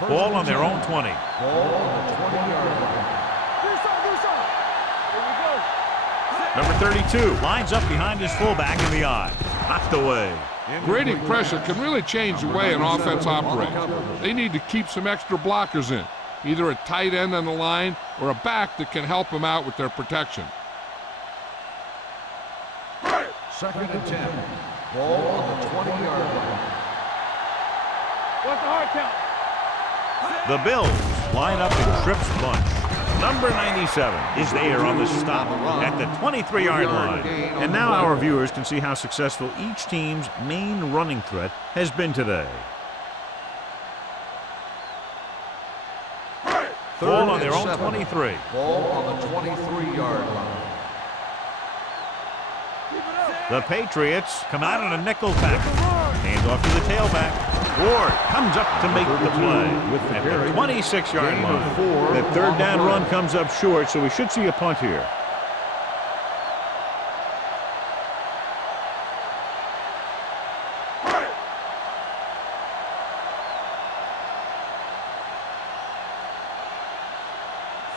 Ball on their own 20. Ball on the 20-yard line. Number 32 lines up behind his fullback in the eye. Knocked away. Grading pressure can really change the way an offense operates. They need to keep some extra blockers in, either a tight end on the line or a back that can help them out with their protection. Second and 10. Ball on the 20-yard line. What's the hard count? The Bills line up in Tripp's bunch. Number 97 is there on the stop at the 23-yard line. And now our viewers can see how successful each team's main running threat has been today. Ball on their own 23. Ball on the 23-yard line. The Patriots come out in a nickel package. Hand off to the tailback. Ward comes up to make the play at the 26-yard line. That third down run comes up short, so we should see a punt here.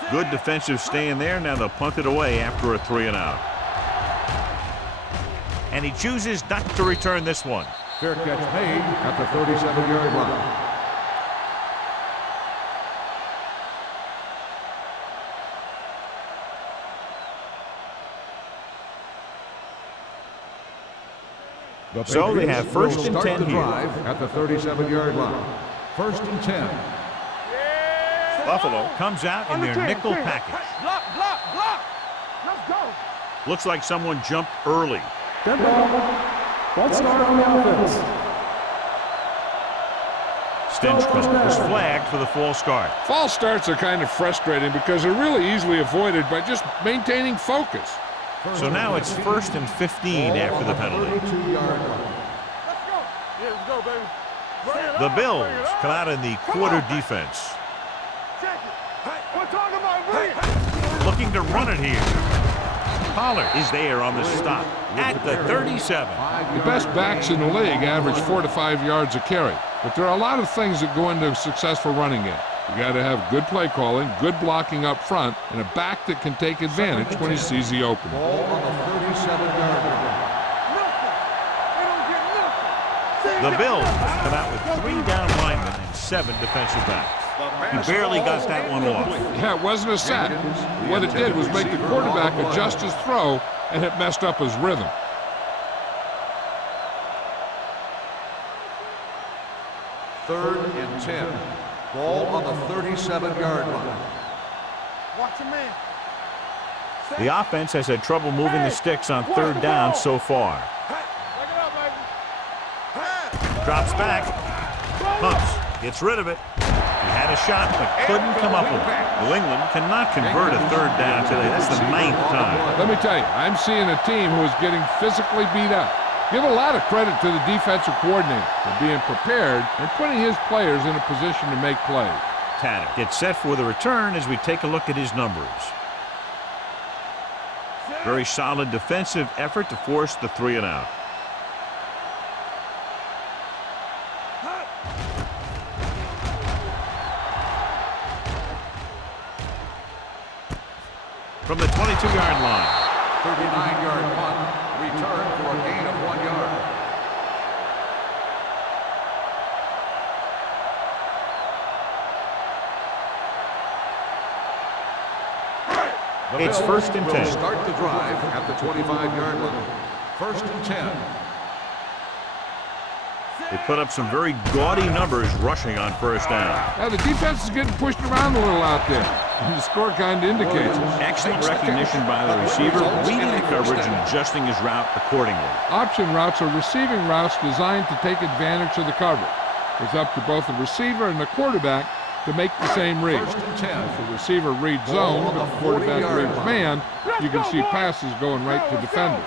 Good defensive stand there. Now they'll punt it away after a 3-and-out. And he chooses not to return this one. Fair catch made at the 37-yard line. So they have first and 10 here. At the 37-yard line. First and 10. Buffalo comes out in their nickel package. Block, block, block. Let's go. Looks like someone jumped early. Dead ball. False start on the offense. Stinchcomb is flagged for the false start. False starts are kind of frustrating because they're really easily avoided by just maintaining focus. So now it's first and 15 after the penalty. 32-yard line. Let's go. Yeah, let's go, baby. Bring it The up, Bills bring it up. come out in the quarter defense. Check it. We're talking about bring it. Looking to run it here. Pollard is there on the stop at the 37. The best backs in the league average 4 to 5 yards a carry. But there are a lot of things that go into a successful running game. You got to have good play calling, good blocking up front, and a back that can take advantage when he sees the opening. Ball on the 37-yard line. Nothing. They don't get nothing. The Bills come out with 3 down linemen and 7 defensive backs. He barely got that one off. Yeah, it wasn't a sack. What it did was make the quarterback adjust his throw, and it messed up his rhythm. Third and 10. Ball on the 37-yard line. Watch your man. The offense has had trouble moving the sticks on 3rd down so far. Look it up, baby. Drops back. Hunts. Gets rid of it. He had a shot but couldn't come up with it. New England cannot convert a 3rd down today. That's the 9th time. Let me tell you, I'm seeing a team who is getting physically beat up. Give a lot of credit to the defensive coordinator for being prepared and putting his players in a position to make plays. Tanner gets set for the return as we take a look at his numbers. Very solid defensive effort to force the 3 and out. From the 22-yard line. 39-yard punt. Return for a gain of 1 yard. It's 1st and 10. Will start the drive at the 25-yard line. 1st and 10. They put up some very gaudy numbers rushing on 1st down. Now, the defense is getting pushed around a little out there, and the score kind of indicates it. Excellent recognition by the receiver, reading the coverage and adjusting his route accordingly. Option routes are receiving routes designed to take advantage of the coverage. It's up to both the receiver and the quarterback to make the same read. 1st and 10. If the receiver reads zone, but the quarterback reads man, you can see passes going right to defenders.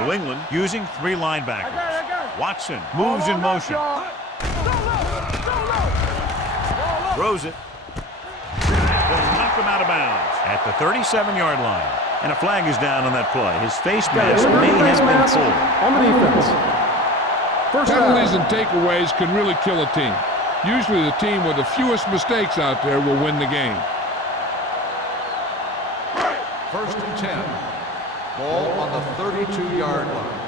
New England using 3 linebackers. Watson moves in motion. Throws it. Will knock him out of bounds at the 37-yard line. And a flag is down on that play. His face mask may have been pulled. On the defense. First Penalties down. and takeaways can really kill a team. Usually the team with the fewest mistakes out there will win the game. 1st and 10. Ball on the 32-yard line.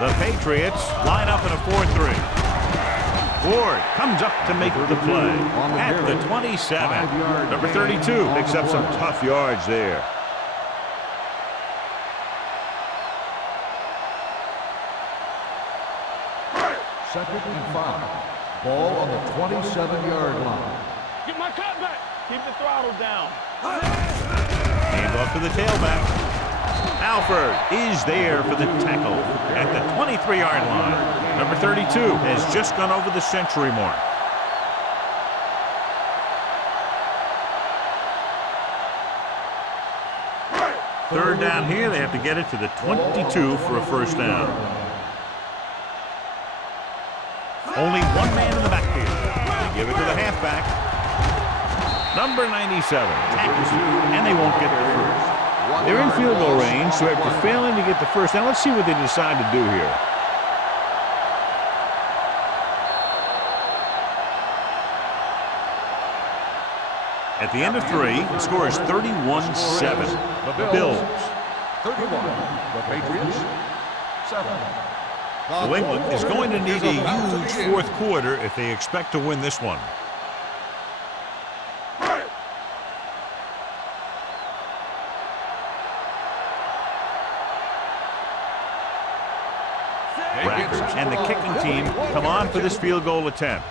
The Patriots line up in a 4-3. Ward comes up to make the play at the 27. Number 32 picks up some tough yards there. Second and 5. Ball on the 27-yard line. Get my cut back. Keep the throttle down. Hand off to the tailback. Alford is there for the tackle at the 23-yard line. Number 32 has just gone over the century mark. Third down here, they have to get it to the 22 for a 1st down. Only 1 man in the backfield. They give it to the halfback. Number 97 tackles it, and they won't get the first. They're in field goal range, so after failing to get the first down, let's see what they decide to do here. At the end of 3, the score is 31-7. The Bills. 31. The Patriots. 7. New England is going to need a huge 4th quarter if they expect to win this one. Rackers and the kicking team come on for this field goal attempt.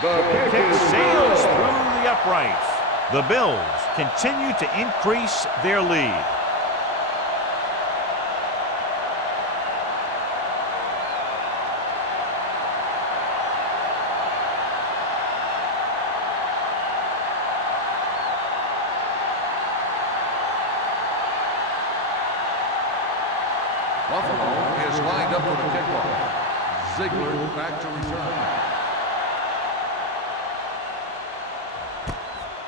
The kick sails through the uprights. The Bills continue to increase their lead. Buffalo is lined up for the kickoff. Ziegler back to return.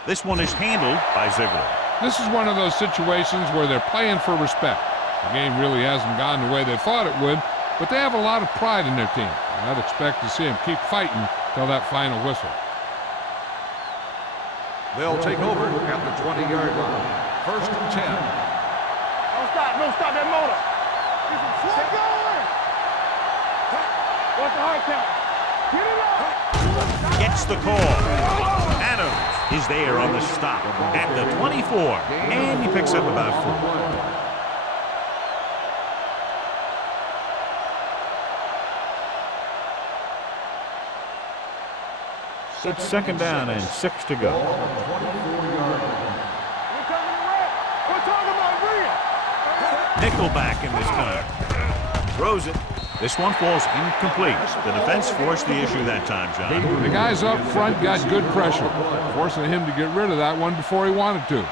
This one is handled by Ziegler. This is one of those situations where they're playing for respect. The game really hasn't gone the way they thought it would, but they have a lot of pride in their team. I'd expect to see them keep fighting till that final whistle. They'll take over at the 20-yard line. 1st and 10. Don't stop that motor. Get going! What's the hard count? Get it up! Gets the call. Adams is there on the stop at the 24, and he picks up about 4. It's second down and 6 to go. Nickelback in this time. Throws it. This one falls incomplete. The defense forced the issue that time, John. The guys up front got good pressure, forcing him to get rid of that one before he wanted to.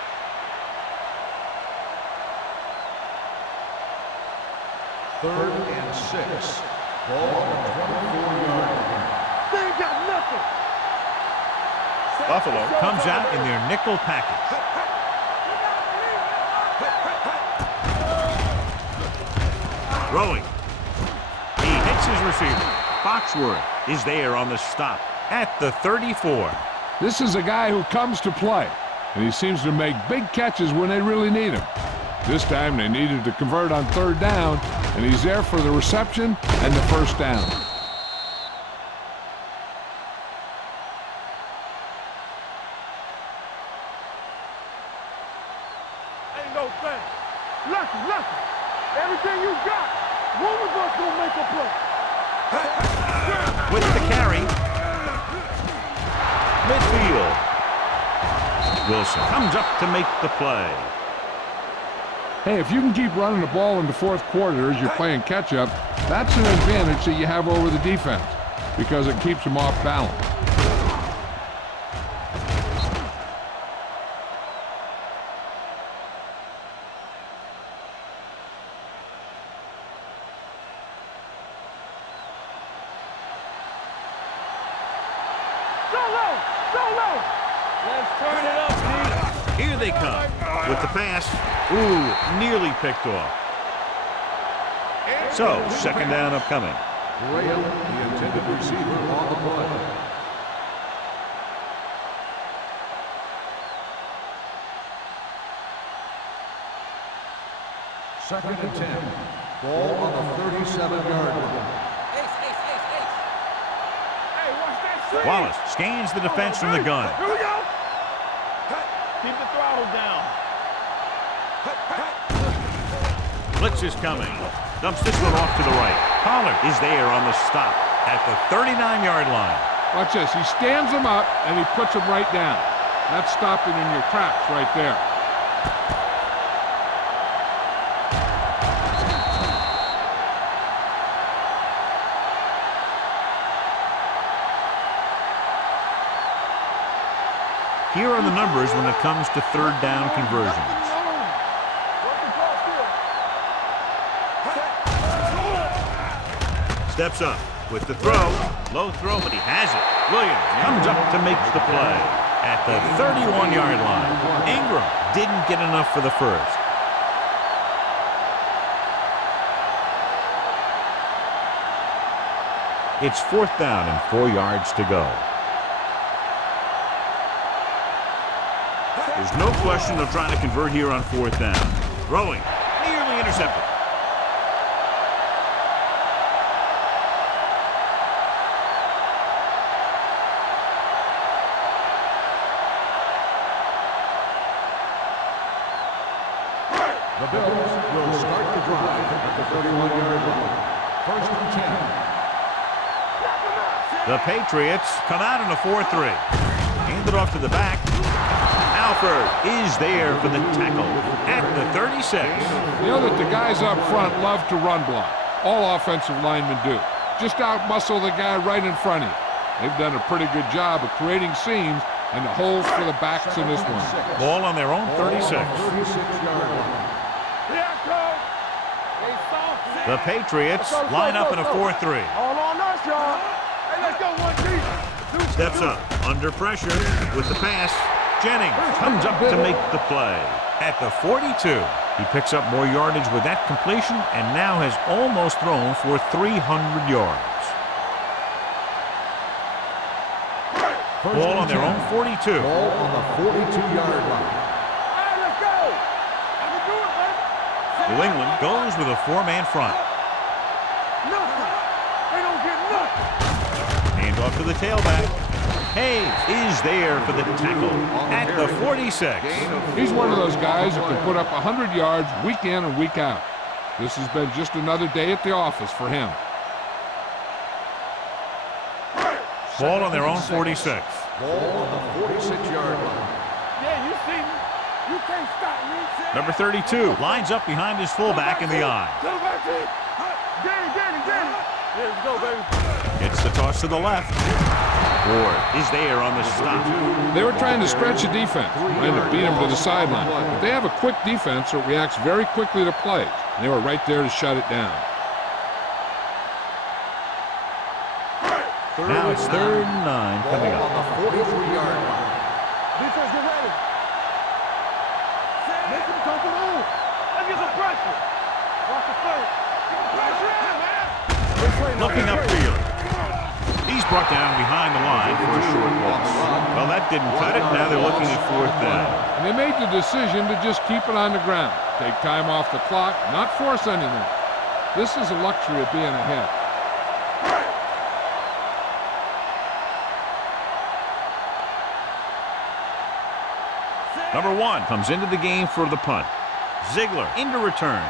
Third and 6. Ball on the 24-yard line. They ain't got nothing. Buffalo comes out in their nickel package. Throwing. He hits his receiver. Foxworth is there on the stop at the 34. This is a guy who comes to play, and he seems to make big catches when they really need him. This time they needed to convert on third down, and he's there for the reception and the first down. Ain't no thing. Lucky. Everything you got. One of us gonna make a play. With the carry. Midfield. Wilson comes up to make the play. Hey, if you can keep running the ball in the fourth quarter as you're playing catch-up, that's an advantage that you have over the defense because it keeps them off balance. Solo! Let's turn it up, Pete. Here they come with the pass. Ooh, nearly picked off. So, second down upcoming. Graham, the intended receiver, on the play. Second and 10. Ball on the 37-yard line. Hey, watch that shit. Wallace scans the defense from the gun. Here we go. Keep the throttle down. Blitz is coming. Dumps this one off to the right. Pollard is there on the stop at the 39-yard line. Watch this. He stands them up, and he puts them right down. That's stopping in your tracks right there. Here are the numbers when it comes to third down conversions. Steps up with the throw. Low throw, but he has it. Williams comes up to make the play at the 31-yard line. Ingram didn't get enough for the first. It's fourth down and 4 yards to go. There's no question of trying to convert here on fourth down. Throwing, nearly intercepted. The Bills will start the drive at the 31-yard line. First and 10. The Patriots come out in a 4-3. Hand it off to the back. Alford is there for the tackle at the 36. You know that the guys up front love to run block. All offensive linemen do. Just out-muscle the guy right in front of you. They've done a pretty good job of creating seams and the holes for the backs in this one. Ball on their own 36. 36-yard line. The Patriots line up in a 4-3. All on us, y'all. Hey, let's go one deep. Steps up under pressure with the pass. Jennings comes up to make the play at the 42. He picks up more yardage with that completion and now has almost thrown for 300 yards. Ball on their own 42. Ball on the 42-yard line. Hey, let's go. I can do it, baby. New England goes with a 4-man front. Nothing. They don't get nothing. Hand off to the tailback. Hayes is there for the tackle at the 46. He's one of those guys that can put up 100 yards week in and week out. This has been just another day at the office for him. Ball on their own 46. Ball on the 46-yard line. Yeah, you see me. You can't stop me. Number 32 lines up behind his fullback in the eye. Go back to it. Danny. Yeah, let's go, baby. It's the toss to the left. Ward is there on the stop. They were trying to stretch the defense, trying to beat him to the sideline. But they have a quick defense that reacts very quickly to plays. And they were right there to shut it down. Now it's 3rd and 9 coming Ball up. on the 43-yard line. Defense, get ready. Make them come to the move. Let's get some pressure. Watch the play. Pressure in, man. Looking upfield. He's brought down behind the line for a short loss. Well, that didn't cut it. Now they're looking at 4th down. And they made the decision to just keep it on the ground. Take time off the clock, not force anything. This is a luxury of being ahead. Number 1 comes into the game for the punt. Ziegler into return.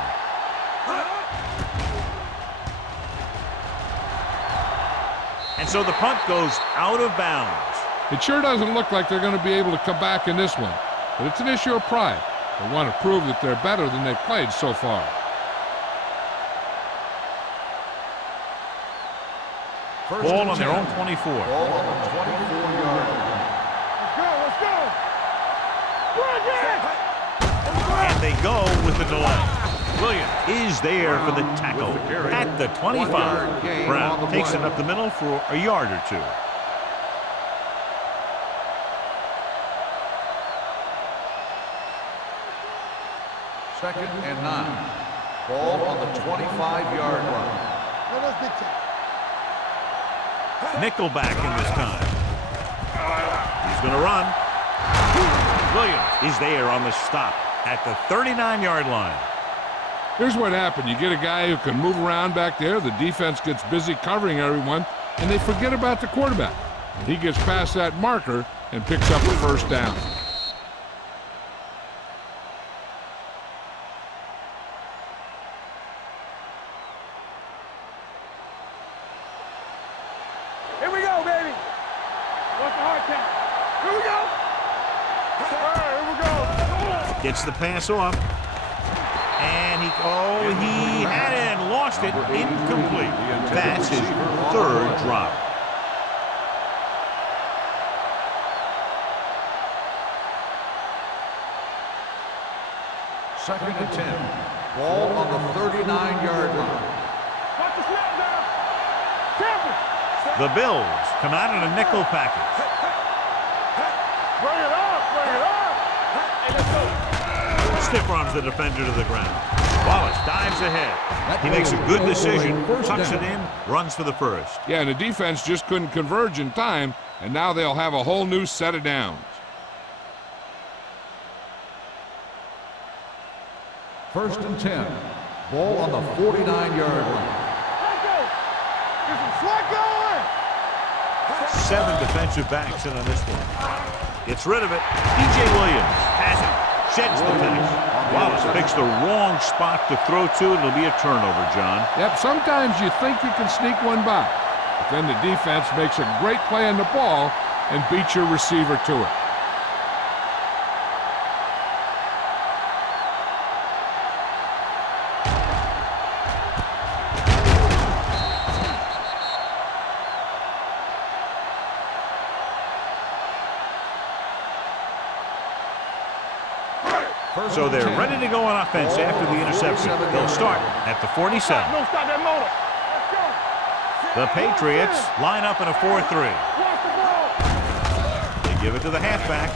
And so the punt goes out of bounds. It sure doesn't look like they're going to be able to come back in this one, but it's an issue of pride. They want to prove that they're better than they've played so far. Ball on their own 24. Ball on the 24-yard line. Let's go. And they go with the delay. Williams is there for the tackle at the 25. Brown takes it up the middle for a yard or 2. Second and 9. Ball on the 25-yard line. Nickelback in this time. He's going to run. Williams is there on the stop at the 39-yard line. Here's what happened. You get a guy who can move around back there. The defense gets busy covering everyone, and they forget about the quarterback. And he gets past that marker and picks up a 1st down. Here we go, baby. What's the hard count? Here we go. All right, here we go. Gets the pass off. And he had it and lost it. Incomplete. That's his 3rd drop. Second and 10. Ball on the 39-yard line. Watch the snap down. Careful. The Bills come out in a nickel package. Bring it up. Hey, let's go. Stiff arms the defender to the ground. Wallace dives ahead. He makes a good decision, tucks it in, runs for the 1st. Yeah, and the defense just couldn't converge in time, and now they'll have a whole new set of downs. First and 10. Ball on the 49-yard line. Let's go. Get some slack going. 7 defensive backs in on this one. Gets rid of it. DJ Williams has it. Sheds the pass. Wallace picks the wrong spot to throw to. It'll be a turnover, John. Yep, sometimes you think you can sneak one by, but then the defense makes a great play on the ball and beats your receiver to it. So they're ready to go on offense after the interception. They'll start at the 47. No, stop that motor. Let's go. The Patriots line up in a 4-3. Watch the ball. They give it to the halfback.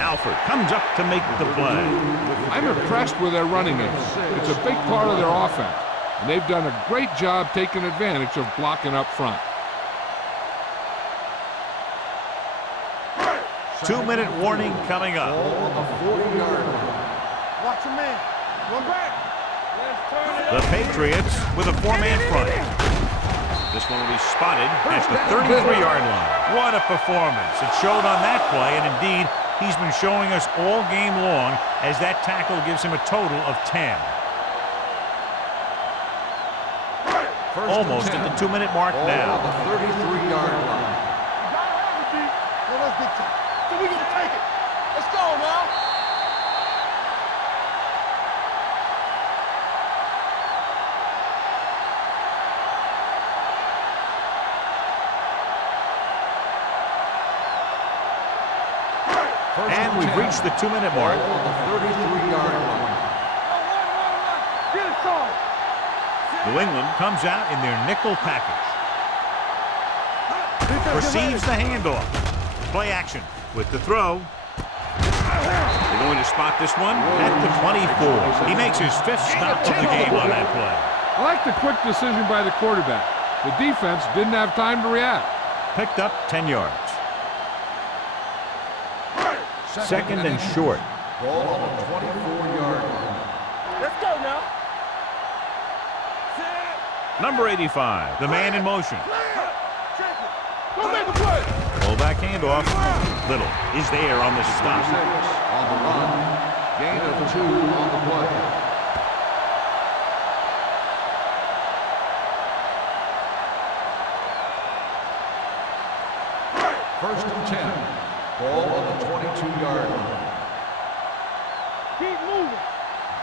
Alford comes up to make the play. I'm impressed with their running game. It's a big part of their offense, and they've done a great job taking advantage of blocking up front. 2-minute warning coming up. Ball on the 40-yard line. Watch him in. One back. Let's turn it The up. Patriots with a four-man front. This one will be spotted at the 33-yard line. What a performance. It showed on that play, and indeed, he's been showing us all game long as that tackle gives him a total of 10. Almost at the 2-minute mark now. On the 33-yard line. Well, let's get to it. So we can take it. Let's go now. And we've reached the 2-minute mark. On the 33-yard line. Get it started. New England comes out in their nickel package. Receives the handoff. Play action with the throw. They're going to spot this one at the 24. He makes his 5th stop of the game on that play. I like the quick decision by the quarterback. The defense didn't have time to react. Picked up 10 yards. Second and short. Ball on the 24-yard line. Let's go now. Number 85, the man in motion. Go make a play. Fullback handoff. Little is there on the stop. 6 on the run. Gain of 2 on the play. First and 10. Ball on the 22-yard line. Keep moving.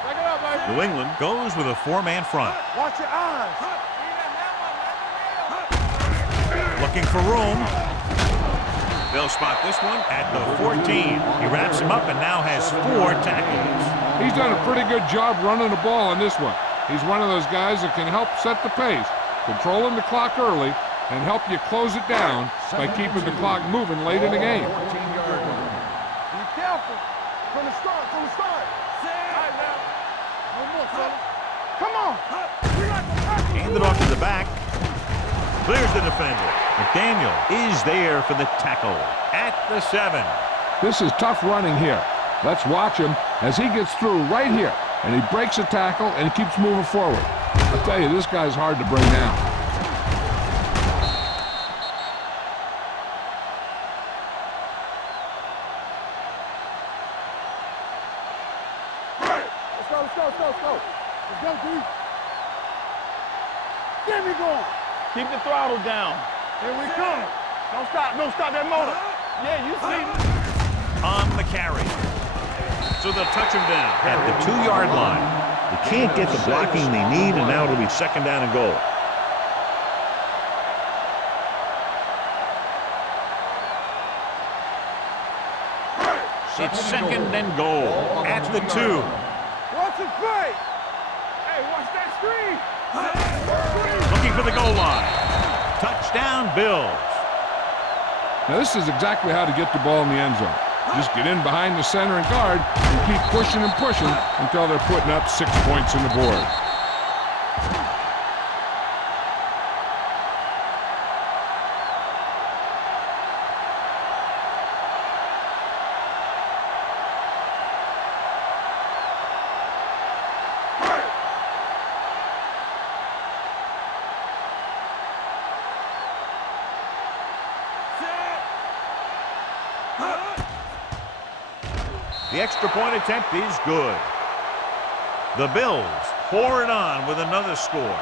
Back it up, baby. New England goes with a four-man front. Watch your eyes. Looking for room. They'll spot this one at the 14. He wraps him up and now has 4 tackles. He's done a pretty good job running the ball on this one. He's one of those guys that can help set the pace, controlling the clock early, and help you close it down by keeping the clock moving late in the game. 14-yard line. Be careful. From the start, from the start. All right, now. No more, fella. Come on. We like to tackle. Hand it off to the back. Clears the defender. McDaniel is there for the tackle at the 7. This is tough running here. Let's watch him as he gets through right here. And he breaks a tackle and he keeps moving forward. I'll tell you, this guy's hard to bring down. Let's go. Let's go, D. Get me going. Keep the throttle down. Here we come. Don't stop that motor. Yeah, you see me. On the carry. So they'll touch him down at the 2-yard line. They can't get the blocking they need, and now it'll be second down and goal. It's second and goal at the 2. Watch it play. Hey, watch that screen. Looking for the goal line. Touchdown, Bills. Now this is exactly how to get the ball in the end zone. Just get in behind the center and guard and keep pushing and pushing until they're putting up 6 points on the board. The extra point attempt is good. The Bills pour it on with another score.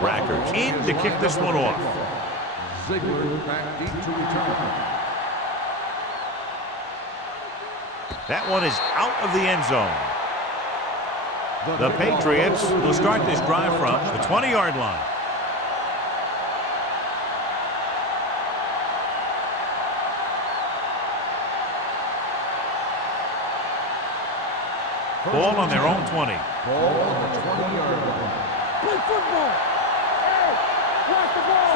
Rackers in to kick this one off. Ziegler back deep to return. That one is out of the end zone. The Patriots will start this drive from the 20-yard line. Ball on their own 20. Ball on the 20-yard line. Play football. Hey,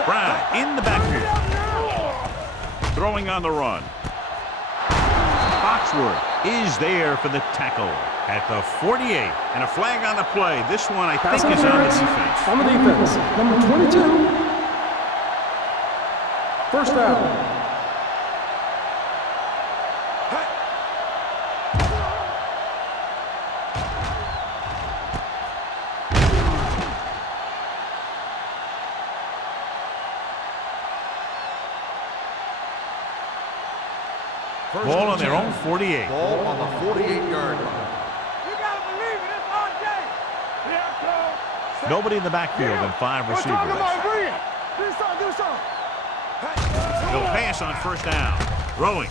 Brown in the backfield. Throwing on the run. Foxworth is there for the tackle at the 48. And a flag on the play. This one, I Pass think, is on the interference defense. on the defense. Number 22. First down. Ball on their own 48. Ball on the 48-yard line. You gotta believe it. It's RJ. Yeah, Cole. Nobody in the backfield and 5 We're talking receivers. about Reed. Do something, do something. He'll pass on first down. Throwing.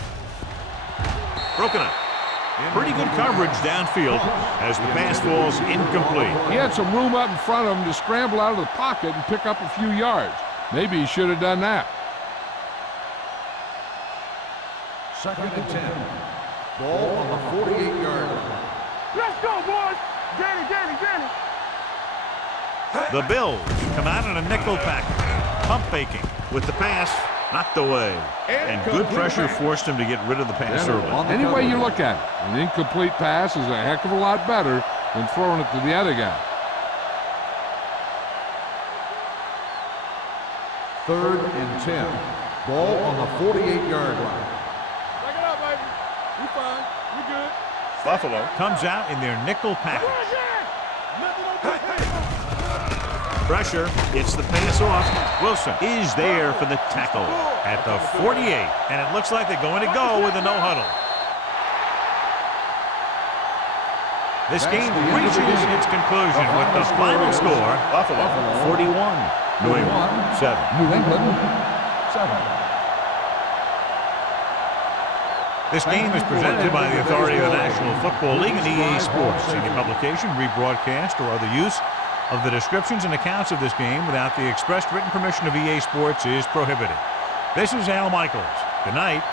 Broken up. Pretty good coverage downfield as the pass falls incomplete. He had some room up in front of him to scramble out of the pocket and pick up a few yards. Maybe he should have done that. 2nd and 10. Ball on the 48-yard line. Let's go, boys. Get it. The Bills come out in a nickel package. Pump faking with the pass knocked away. And good pressure forced him to get rid of the pass early. Any way you look at it, an incomplete pass is a heck of a lot better than throwing it to the other guy. 3rd and 10. Ball on the 48-yard line. Back it up, baby. We fine. We good. Buffalo comes out in their nickel package. Pressure, gets the pass off. Wilson is there for the tackle at the 48. And it looks like they're going to go with a no huddle. This game reaches its conclusion with the final score, Buffalo 41, New England 7. New England 7. This game is presented by the authority of the National Football League and EA Sports. Any publication, rebroadcast, or other use of the descriptions and accounts of this game without the expressed written permission of EA Sports is prohibited. This is Al Michaels. Good night.